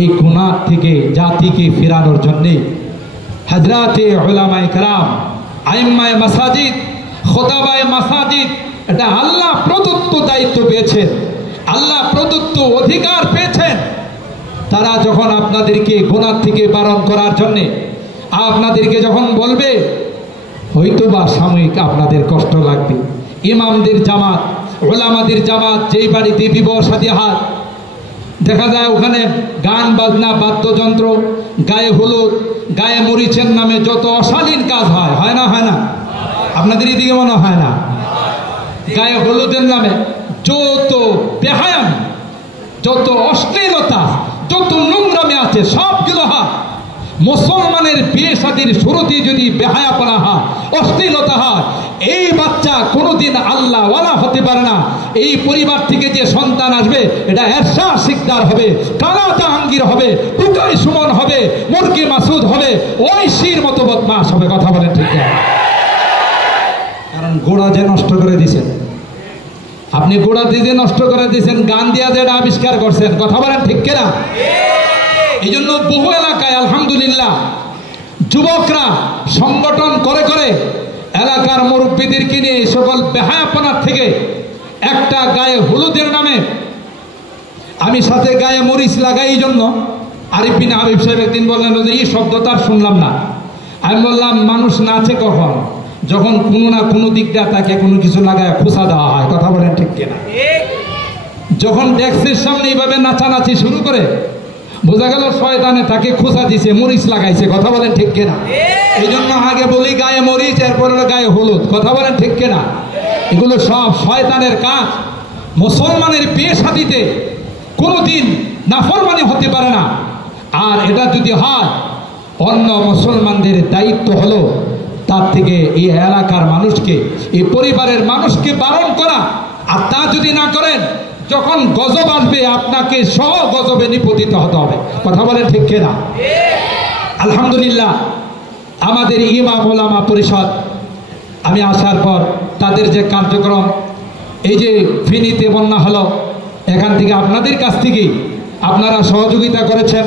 এই গুনাহ থেকে জাতিকে ফেরানোর জন্য হযরতে উলামায়ে কেরাম, আইম্মায়ে মাসাজিদ, খুতাবায়ে মাসাজিদ এটা আল্লাহ প্রদত্ত দায়িত্ব পেয়েছেন, আল্লাহ প্রদত্ত অধিকার পেয়েছেন। তারা যখন আপনাদেরকে গুনাহ থেকে বারণ করার জন্য আপনাদেরকে যখন বলবে, হয়তোবা সাময়িক আপনাদের কষ্ট লাগবে। ইমামদের জামাত, উলামাদের জামাত, যেই বাড়িতে বিবাহ শাদী হয় দেখা যায় ওখানে গান বাজনা, বাদ্যযন্ত্র, গায়ে হলুদ, গায়ে মরিচের নামে যত অশালীন কাজ হয়, হয় না? হয় না? আপনাদের এদিকে মনে হয় না? গায়ে হলুদের নামে যত বেহায়ামি, যত অশ্লীলতা, যত নোংরামি আছে সবগুলো হয়। মুসলমানের বিয়ে শাদীর শুরুতে যদি বেহায়াপনা হয়, অশ্লীলতা হয়, এই বাচ্চা কোনোদিন আল্লাহ ওয়ালা হতে পারে না। এই পরিবার থেকে যে সন্তান আসবে এটা এরশাদ সিকদার হবে, কালা জাহাঙ্গীর হবে, টুকাই সুমন হবে, মুরগি মাসুদ হবে, ঐশীর মতো বদমাশ হবে। কথা বলেন ঠিক না? কারণ গোড়া যে নষ্ট করে দিয়েছেন আপনি, গোড়া দিয়ে নষ্ট করে দিয়েছেন, গান দিয়া যে এটা আবিষ্কার করছেন। কথা বলেন ঠিক কিনা? এই জন্য বহু এলাকায় আলহামদুলিল্লাহ যুবকরা সংগঠন করে করে এলাকার মুরব্বীদেরকে নিয়ে এই সকল বেহায়াপনার থেকে একটা গায়ে হলুদের নামে, আমি সাথে গায়ে মরিচ লাগাই। এই জন্য আরিফ বিন হাবিব সাহেব একদিন বললেন যে এই শব্দ তার শুনলাম না। আমি বললাম, মানুষ নাচে কখন? যখন কোনো না কোনো দিক দিয়ে তাকে কোনো কিছু লাগায় খোঁচা দেওয়া হয়। কথা বলেন ঠিক কিনা? যখন ডেস্কের সামনে এইভাবে নাচানাচি শুরু করে বোঝা গেল শয়তানে তাকে খোঁচা দিছে, মরিচ লাগাইছে। কথা বলেন ঠিক কিনা? এই জন্য আগে বলি গায়ে মরিচ, এরপরে গায়ে হলুদ। কথা বলেন ঠিক কিনা? এগুলো সব শয়তানের কাজ। মুসলমানের বিয়ে শাদীতে কোনোদিন নাফরমানি হতে পারে না। আর এটা যদি হয়, অন্য মুসলমানদের দায়িত্ব হলো তার থেকে এই এলাকার মানুষকে, এই পরিবারের মানুষকে বারণ করা। আর তা যদি না করেন, যখন গজব আসবে আপনাকে সহ গজবে নিপতিত হতে হবে। কথা বলেন ঠিক কিনা? আলহামদুলিল্লাহ আমাদের ইমাম ওলামা পরিষদ, আমি আসার পর তাদের যে কার্যক্রম, এই যে ফেনীতে বন্যা হলো, এখান থেকে আপনাদের কাছ থেকেই আপনারা সহযোগিতা করেছেন।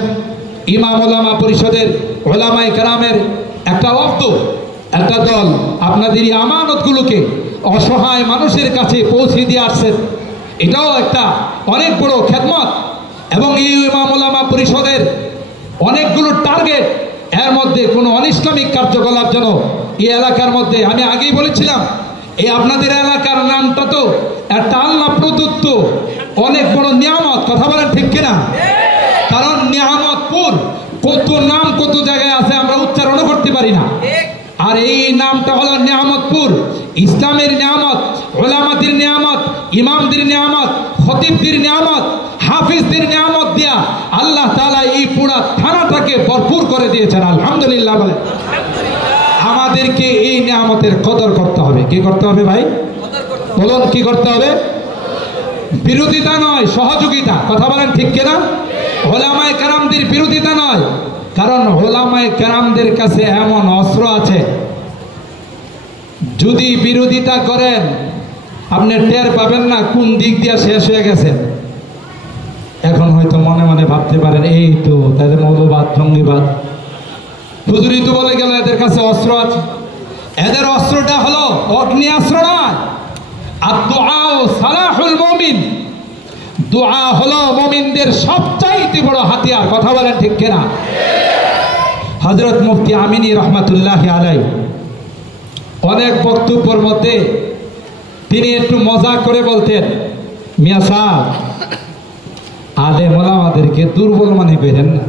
ইমাম ওলামা পরিষদের ওলামায়ে কেরামের একটা একটা দল আপনাদের এই আমানতগুলোকে অসহায় মানুষের কাছে পৌঁছে দিয়ে আসছেন। এটাও একটা অনেক বড় খেদমত। এবং এই ইমাম ওলামা পরিষদের অনেকগুলো টার্গেট, এর মধ্যে কোনো অনিসলামিক কার্যকলাপ যেন এই এলাকার মধ্যে, আমি আগেই বলেছিলাম এই আপনাদের এলাকার নামটা তো একটা আল্লাহ প্রদত্ত অনেক বড় নিয়ামত। কথা বলেন ঠিক কিনা? কারণ নিয়ামতপুর কত নাম কত জায়গায় আছে, আমরা উচ্চারণও করতে পারি না। আর এই নামটা হলো নিয়ামতপুর, ইসলামের নিয়ামত, ওলামাদের নিয়ামত, ইমামদের নিয়ামত, খতিবদের নিয়ামত, হাফিজদের নিয়ামত দিয়া আল্লাহ তাআলা এই পুরা থানাটাকে ভরপুর করে দিয়েছেন। আলহামদুলিল্লাহ বলে আমাদেরকে এই নিয়ামতের কদর করতে হবে। কি করতে হবে ভাই? বলুন কি করতে হবে? বিরোধিতা নয়, সহযোগিতা। কথা বলেন ঠিক কিনা? ওলামায়ে কেরামদের বিরোধিতা নয়, কারণ ওলামায়ে কেরামদের কাছে এমন অস্ত্র আছে, যদি বিরোধিতা করেন আপনি টের পাবেন না কোন দিক দিয়ে শেষ হয়ে গেছেন। এখন হয়তো মনে মনে ভাবতে পারেন এই তো তাদের মৌলবাদ, জঙ্গিবাদ, হুজুরি তো বলে গেল এদের কাছে অস্ত্র আছে। এদের অস্ত্রটা হলো অগ্নিয়াস্ত্র নয়, আদ-দুআ সালাহুল মুমিন, দোয়া হলো মুমিনদের সবচাইতে বড় হাতিয়ার। কথা বলেন ঠিক কিনা? হযরত মুফতি আমিনী রহমাতুল্লাহি আলাইহি অনেক বক্তব্যের মধ্যে তিনি একটু মজা করে বলতেন, মিয়া সাহেব আলেম ওলামাদেরকে দুর্বল মনে করেন না,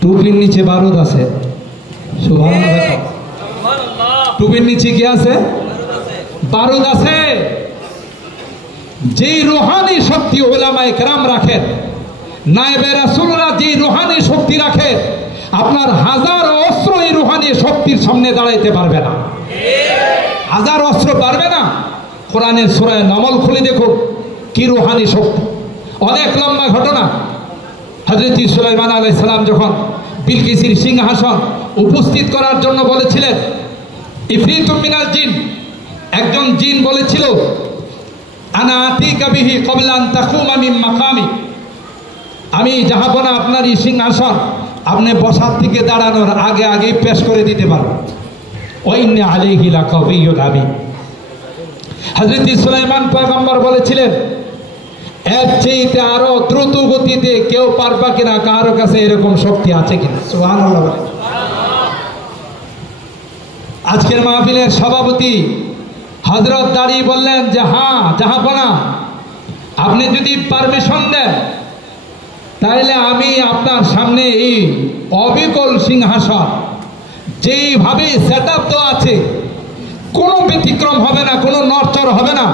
টুপির নিচে বারুদ আছে। সুবহানাল্লাহ। টুপির নিচে কি আছে? বারুদ আছে। যে রুহানি শক্তি উলামায়ে কেরাম রাখেন, নায়েবে রাসূলরা যে রুহানি শক্তি রাখে, আপনার হাজার অস্ত্র এই রুহানি শক্তির সামনে দাঁড়াইতে পারবে না। হাজার অস্ত্র পারবে না। কোরআনের সূরা নামল খুলে দেখুন কি রুহানি শক্তি। অনেক লম্বা ঘটনা। হযরত সুলাইমান আলাইহিস সালাম যখন বিলকিসের সিংহাসন উপস্থিত করার জন্য বলেছিলেন, ইফরিতুম মিনাল জিন, একজন জিন বলেছিল, আনা আতিকা বিহি ক্বাবলা আন তাকুমা মিন মাকামি, আমি জাহাপনা আপনার এই সিংহাসন আপনি বসার থেকে দাঁড়ানোর আগে আগে পেশ করে দিতে পারব। ওয়া ইন্নী আলাইহি লাকাবিয়্যুন আমিন। হযরত সুলাইমান পয়গম্বর বলেছিলেন, এর চেয়ে আরো দ্রুত গতিতে কেউ পারবা কিনা, কারো কাছে এরকম শক্তি আছে কিনা? সুবহানাল্লাহ বলেন। আজকের মাহফিলের সভাপতি হযরত দাঁড়িয়ে বললেন যে হ্যাঁ জাহাপনা, আপনি যদি পারমিশন দেন তাহলে আমি আপনার সামনে এই অবিকল সিংহাসন যেইভাবে সেট আপ দেওয়া আছে, কোনো ব্যতিক্রম হবে না, কোনো নড়চড় হবে না,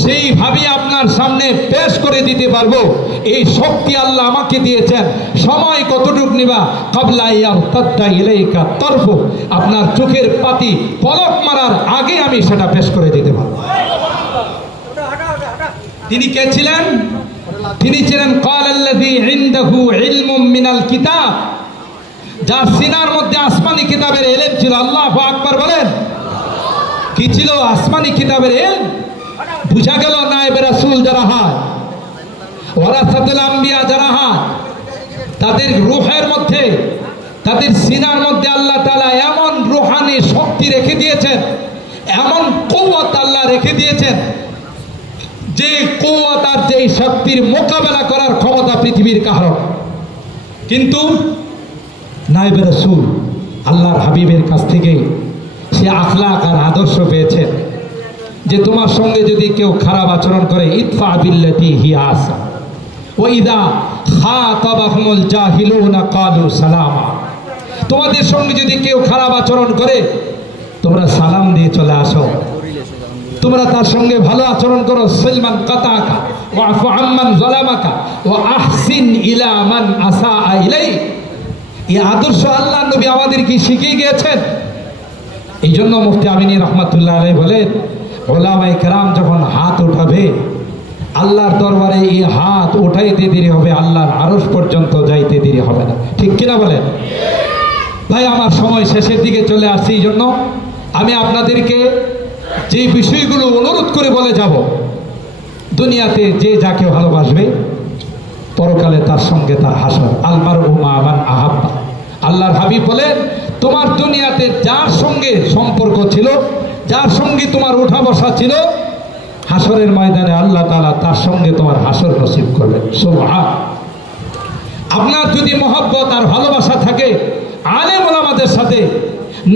সেইভাবে আপনার সামনে পেশ করে দিতে পারবো। এই শক্তি আল্লাহ আমাকে দিয়েছেন। সময় কতটুক নিবা? ক্বাবলা ইয়ারতাদ্দা ইলাইকা তারফু, আপনার চোখের পাতি পলক মারার আগে আমি সেটা পেশ করে দিতে পারবো। তিনি কে ছিলেন? তিনি ছিলেন ক্বালাল্লাযী ইনদাহু ইলমুম মিনাল কিতাব, যার সিনার মধ্যে আসমানি কিতাবের ইলম ছিল। আল্লাহু আকবার বলেন। কি ছিল? আসমানি কিতাবের ইলম। বুঝা গেল নায়েবে রাসূল যারা হয়, ওয়ারাসাতুল আম্বিয়া যারা হয়, তাদের রূহের মধ্যে, তাদের সিনার মধ্যে আল্লাহ তাআলা এমন রূহানি শক্তি রেখে দিয়েছেন, এমন কুওয়াত আল্লাহ রেখে দিয়েছেন, যে কুওয়াত আর যে শক্তির মোকাবেলা করার ক্ষমতা পৃথিবীর কারণ। কিন্তু নায়েবে রাসূল আল্লাহর হাবিবের কাছ থেকে সে আখলাক আর আদর্শ পেয়েছেন যে তোমার সঙ্গে যদি কেউ খারাপ আচরণ করে, ইদফা বিল্লাতি হিয়া আহসান ওয়া ইযা খাতাবাহুমুল জাহিলুনা ক্বালু সালামা, তোমাদের সঙ্গে যদি কেউ খারাপ আচরণ করে তোমরা সালাম দিয়ে চলে আসো, তোমরা তার সঙ্গে ভালো আচরণ করো। সালমান কাতাকা ওয়া আফু আম্মান যালামাকা ওয়া আহসিন ইলা মান আসাআ ইলাই। এই আদর্শ আল্লাহ নবী আমাদেরকে শিখিয়ে গিয়েছেন। এই জন্য মুফতি আমিনী রহমাতুল্লাহ আলাইহি বলেন, ওলামায়ে কেরাম যখন হাত উঠাবে আল্লাহর দরবারে, এই হাত উঠাইতে দেরি হবে, আল্লাহর আরশ পর্যন্ত যাইতে দেরি হবে না। ঠিক কিনা বলেন? ভাই আমার সময় শেষের দিকে চলে আসছে, এই জন্য আমি আপনাদেরকে যে বিষয়গুলো অনুরোধ করে বলে যাব, দুনিয়াতে যে যাকে ভালোবাসবে পরকালে তার সঙ্গে তার হাসর। আলমারউ মা মান আহাব্বা। আল্লাহর হাবিব বলেন, তোমার দুনিয়াতে যার সঙ্গে সম্পর্ক ছিল, যার সঙ্গে তোমার উঠা বসা ছিল, হাসরের ময়দানে আল্লাহ তাআলা তার সঙ্গে তোমার হাসর নসিব করবেন। সুবহান। আপনার যদি মহব্বত আর ভালোবাসা থাকে আলেম ওলামাদের সাথে,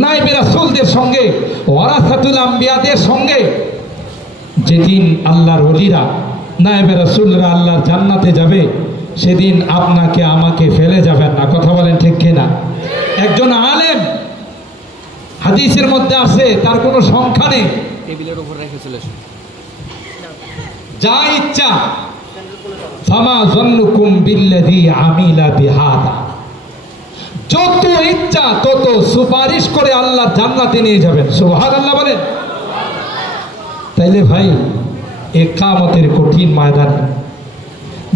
নায়েবে রাসূলদের সঙ্গে, ওয়ারাসাতুল আম্বিয়াদের সঙ্গে, যেদিন আল্লাহর ওলিরা নায়েবে রাসূলরা আল্লাহর জান্নাতে যাবে, সেদিন আপনাকে আমাকে ফেলে যাবেন না। কথা বলেন ঠিক কিনা? একজন আলেম, হাদিসের মধ্যে আছে, তার কোনো সংখ্যা নেই, টেবিলের উপর রেখে চলে আসুন, যা ইচ্ছা। ফামা যান্নুকুম বিল্লাযী আমিলা বিহাদা, যত ইচ্ছা তত সুপারিশ করে আল্লাহ জান্নাতে নিয়ে যাবেন। সুবহানাল্লাহ বলেন। তাইলে ভাই এ কিয়ামতের কঠিন ময়দানে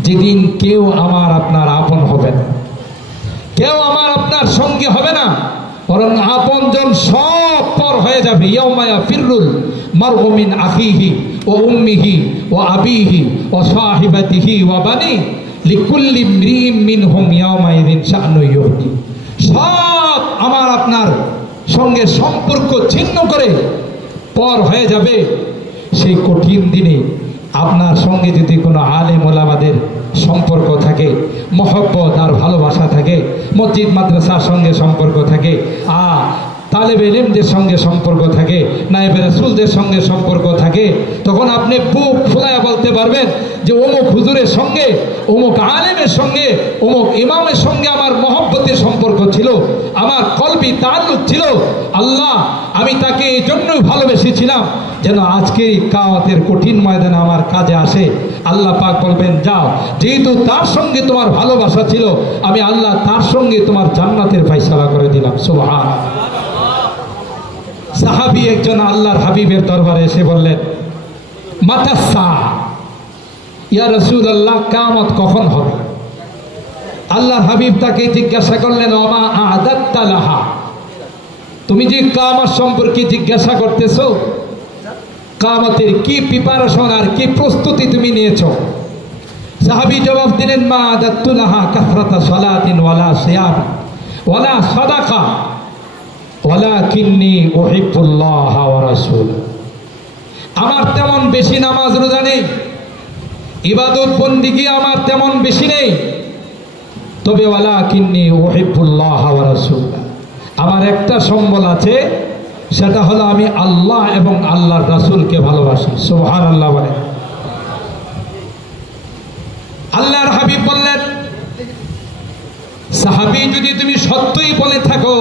যেদিন কেউ আমার আপনার আপন হবে না, কেউ আমার আপনার সঙ্গে হবে না, বরং আপনজন সব পর হয়ে যাবে। ইয়াউমা ইয়াফিরুল মারউ মিন আখিহি ওয়া উম্মিহি ওয়া আবিহি ওয়া সাহিবাতিহি ওয়া বানি লিকুল্লি ইমরিইম মিনহুম ইয়াউমা ইযিন শা'নু ইউগনি। সব আমার আপনার সঙ্গে সম্পর্ক ছিন্ন করে পর হয়ে যাবে। সেই কঠিন দিনে আপনার সঙ্গে যদি কোনো আলেম ওলামাদের সম্পর্ক থাকে, মহব্বত আর ভালোবাসা থাকে, মসজিদ মাদ্রাসার সঙ্গে সম্পর্ক থাকে, তালেবে ইলমদের সঙ্গে সম্পর্ক থাকে, নায়েবে রাসূলদের সঙ্গে সম্পর্ক থাকে, তখন আপনি বুক ফুলায়া বলতে পারবেন যে অমুক হুজুরের সঙ্গে, অমুক আলেমের সঙ্গে, অমুক ইমামের সঙ্গে আমার মহব্বতের সম্পর্ক ছিল, আমার কলবি তাল্লুক ছিল। আল্লাহ, আমি তাকে এই জন্যই ভালোবেসেছিলাম যেন আজকের এই কিয়ামতের কঠিন ময়দানে আমার কাজে আসে। আল্লাহ পাক বলবেন, যাও, যেহেতু তার সঙ্গে তোমার ভালোবাসা ছিল, আমি আল্লাহ তার সঙ্গে তোমার জান্নাতের ফায়সালা করে দিলাম। সুবহানাল্লাহ। সাহাবী একজন আল্লাহর হাবিবের দরবারে এসে বললেন, মাতা সাআ, ইয়া রাসূলুল্লাহ, কিয়ামত কখন হবে? আল্লাহর হাবিব তাকে জিজ্ঞাসা করলেন, ওমা আ'দাত্তা লাহা, তুমি যে কিয়ামত সম্পর্কে জিজ্ঞাসা করতেছো, কিয়ামতের কি প্রিপারেশন আর কি প্রস্তুতি তুমি নিয়েছো? সাহাবী জবাব দিলেন, মা আ'দাত্তু লাহা কাসরাতা সালাতিন ওয়ালা সিয়াম ওয়ালা সাদাকা ওয়ালাকিন্নী উহিব্বুল্লাহ ওয়া রাসূলুহু। আমার তেমন বেশি নামাজ রোজা নেই, ইবাদত বন্দেগী আমার তেমন বেশি নেই, তবে ওয়ালাকিন্নী উহিব্বুল্লাহ ওয়া রাসূলুহু, আমার একটা সম্বল আছে, সেটা হলো আমি আল্লাহ এবং আল্লাহর রাসূলকে ভালোবাসি। সুবহানাল্লাহ বলে। আল্লাহর হাবিব বললেন, সাহাবী, যদি তুমি সত্যই বলে থাকো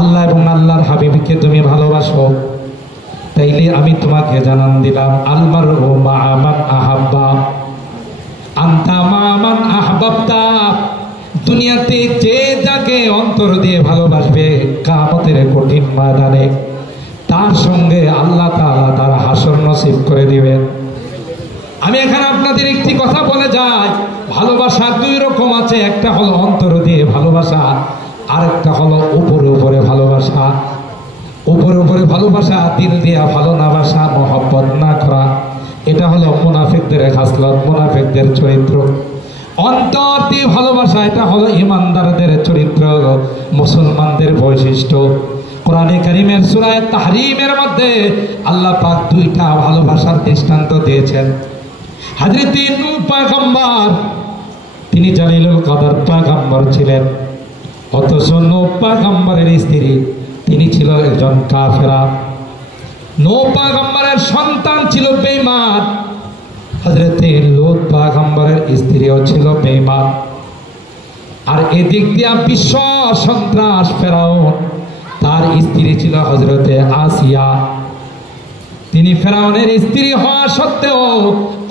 আল্লাহ এবং আল্লাহর হাবিবকে তুমি ভালোবাসো, তাইলে আমি তোমাকে জানান দিলাম, আলমারউ মা'a মান আহাব্বা, আনতা মা'a মান আহবাবতা। দুনিয়াতে যে যাকে অন্তর দিয়ে ভালোবাসবে, কিয়ামতের কঠিন ময়দানে তার সঙ্গে আল্লাহ তাআলা তার হাসর নসিব করে দিবেন। আমি এখানে আপনাদের একটি কথা বলে যাই, ভালোবাসা দুই রকম আছে, একটা হলো অন্তর দিয়ে ভালোবাসা, আরেকটা হলো উপরে উপরে ভালোবাসা। উপরে উপরে ভালোবাসা, দিল দিয়া ভালো না বাসা, মহব্বত না করা, এটা হলো মুনাফিকদের খাসলত, মুনাফিকদের চরিত্র। অন্তর দিয়ে ভালোবাসা, এটা হলো ইমানদারদের চরিত্র, মুসলমানদের বৈশিষ্ট্য। কোরআনে কারীমের সূরা তাহরীমের মধ্যে আল্লাহ পাক দুইটা ভালোবাসার দৃষ্টান্ত দিয়েছেন। হযরত নূহ পয়গম্বর, তিনি জালিলুল কদর পয়গম্বর ছিলেন, অথচ নূহ পয়গম্বরের স্ত্রী তিনি ছিল একজন কাফেরা। নূহ পয়গম্বরের সন্তান ছিল বেঈমান, হযরত লূত পয়গম্বরের স্ত্রীও ছিল বেঈমান। আর এদিক দিয়া বিশ্ব সন্ত্রাস ফেরাউন, তার স্ত্রী ছিল হযরত আসিয়া। তিনি ফেরাউনের স্ত্রী হওয়া সত্ত্বেও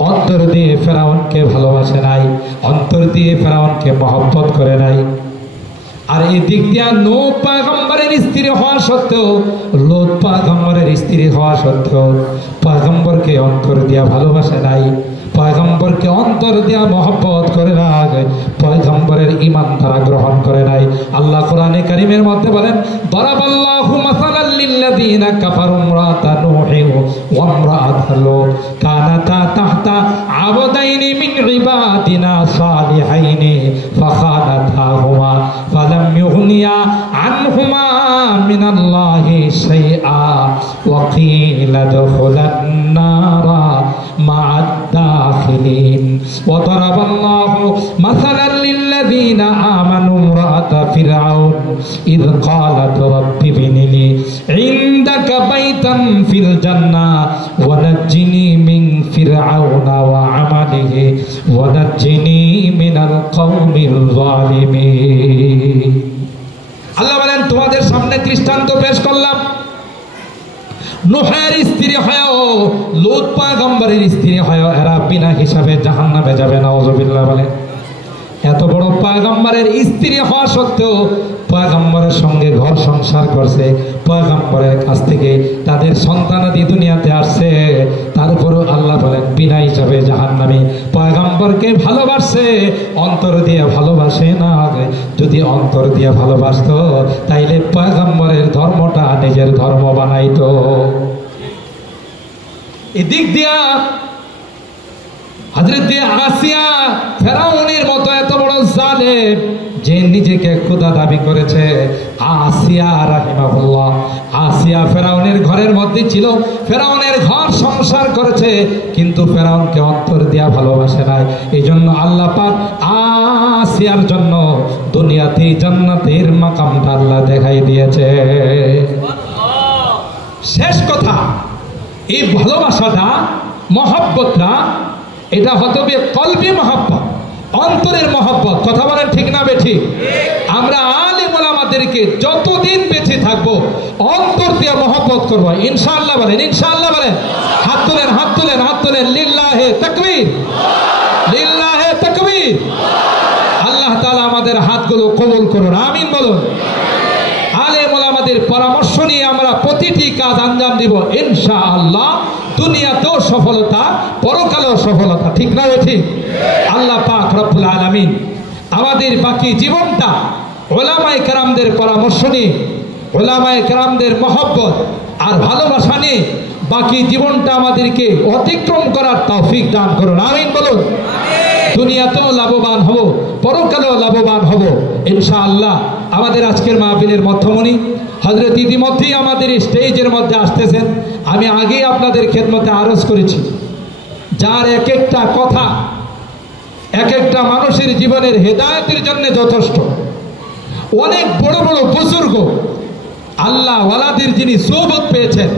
অন্তর দিয়ে ফেরাউনকে ভালোবাসে নাই, অন্তর দিয়ে ফেরাউনকে মহব্বত করে নাই। আর এই দিক দিয়া নূহ পয়গম্বরের স্ত্রী হওয়া সত্ত্বেও, লূত পয়গম্বরের স্ত্রী হওয়া সত্ত্বেও পয়গম্বরকে অন্তর দিয়া ভালোবাসে নাই, পয়গম্বরকে অন্তর দিয়া মহব্বত করে নাই, পয়গম্বরের ঈমান তারা গ্রহণ করে নাই। আল্লাহ কোরআনে কারীমের মধ্যে বলেন, দারাবাল্লাহু মাসালাল লিল্লাযীনা কাফারু ইমরাতা নূহিন ওয়া ইমরাতা লূত কানাতা তাহতা আবদাইনি মিন ইবাদিনা সালিহাইনি ফাখানাতাহুমা ফালাম ইউগনিয়া আনহুমা মিনাল্লাহি শাইআ ওয়া কিলা দুখুলান নারা মা'আদ দাখিলিন ওয়া দারাবাল্লাহু মাসালান লিল্লাযীনা আমানু ইমরাতা ফিরআউন ইয ক্বালাত রাব্বি বিনিলি ইনদাকা বাইতান ফিল জান্নাহ ওয়া নাজ্জিনি মিন ফিরআউনা ওয়া আমালিহি ওয়া নাজ্জিনি মিনাল কওমিল যালিমিন। আল্লাহ বলেন, তোমাদের সামনে দৃষ্টান্ত পেশ করলাম, নূহের স্ত্রী হয়েও, লূত পয়গম্বরের স্ত্রী হয়েও এরা বিনা হিসাবে জাহান্নামে যাবে। নাউযুবিল্লাহ বলে। এত বড় পয়গম্বরের স্ত্রী হওয়া সত্ত্বেও পয়গম্বরের সঙ্গে ঘর সংসার করছে, পয়গম্বরের কাছ থেকে তাদের সন্তানাদি দুনিয়াতে আসছে, তারপরও আল্লাহ বলেন বিনা হিসাবে জাহান্নামী। পয়গম্বরকে ভালোবাসে, অন্তর দিয়ে ভালোবাসে না। যদি অন্তর দিয়ে ভালোবাসতো তাইলে পয়গম্বরের ধর্মটা নিজের ধর্ম বানাইতো। এদিক দিয়া হযরত আসিয়া ফেরাউনের মতো এত বড় জালেম, যে নিজেকে খোদা দাবি করেছে, আসিয়া রাহিমাহুল্লাহ। আসিয়া ফেরাউনের ঘরের মধ্যে ছিল, ফেরাউনের ঘর সংসার করেছে, কিন্তু ফেরাউনকে অন্তর দিয়া ভালোবাসে নাই। এই জন্য আল্লাহ পাক আসিয়ার জন্য দুনিয়াতে জান্নাতের মাকামটা আল্লাহ দেখাই দিয়েছে। শেষ কথা, এই ভালোবাসাটা, মহব্বতটা, এটা হতে হবে কলবি মহব্বত, অন্তরের মহব্বত। কথা বলেন ঠিক না বেঠিক? আমরা আলেম ওলামাদেরকে যতদিন বেঁচে থাকবো অন্তর দিয়ে মহব্বত করবো, ইনশাআল্লাহ বলেন, ইনশাআল্লাহ বলেন। হাত তুলেন, হাত তুলেন, হাত তুলেন। লিল্লাহে তাকবীর, লিল্লাহে তাকবীর। আল্লাহ তাআলা আমাদের হাতগুলো কবুল করুন, আমিন বলুন। আলেম ওলামাদের পরামর্শ নিয়ে আমরা প্রতিটি কাজ আঞ্জাম দিব ইনশাআল্লাহ। দুনিয়াতেও সফলতা, পরকালেও সফলতা, ঠিক না ঠিক? আল্লাহ পাক রব্বুল আলামিন আমাদের বাকি জীবনটা ওলামায়ে কেরামদের পরামর্শ নিয়ে, ওলামায়ে কেরামদের মহব্বত আর ভালোবাসা নিয়ে বাকি জীবনটা আমাদেরকে অতিক্রম করার তৌফিক দান করুন, আমিন বলুন। দুনিয়াতেও লাভবান হব, পরকালেও লাভবান হব ইনশাআল্লাহ। আমাদের আজকের মাহফিলের মধ্যমণি হযরত ইতিমধ্যেই আমাদের স্টেজের মধ্যে আসতেছেন। আমি আগেই আপনাদের খেদমতে আরজ করেছি, যার এক একটা কথা এক একটা মানুষের জীবনের হেদায়েতের জন্য যথেষ্ট। অনেক বড় বড় বুজুর্গ আল্লাহ ওয়ালাদের যিনি সোহবত পেয়েছেন,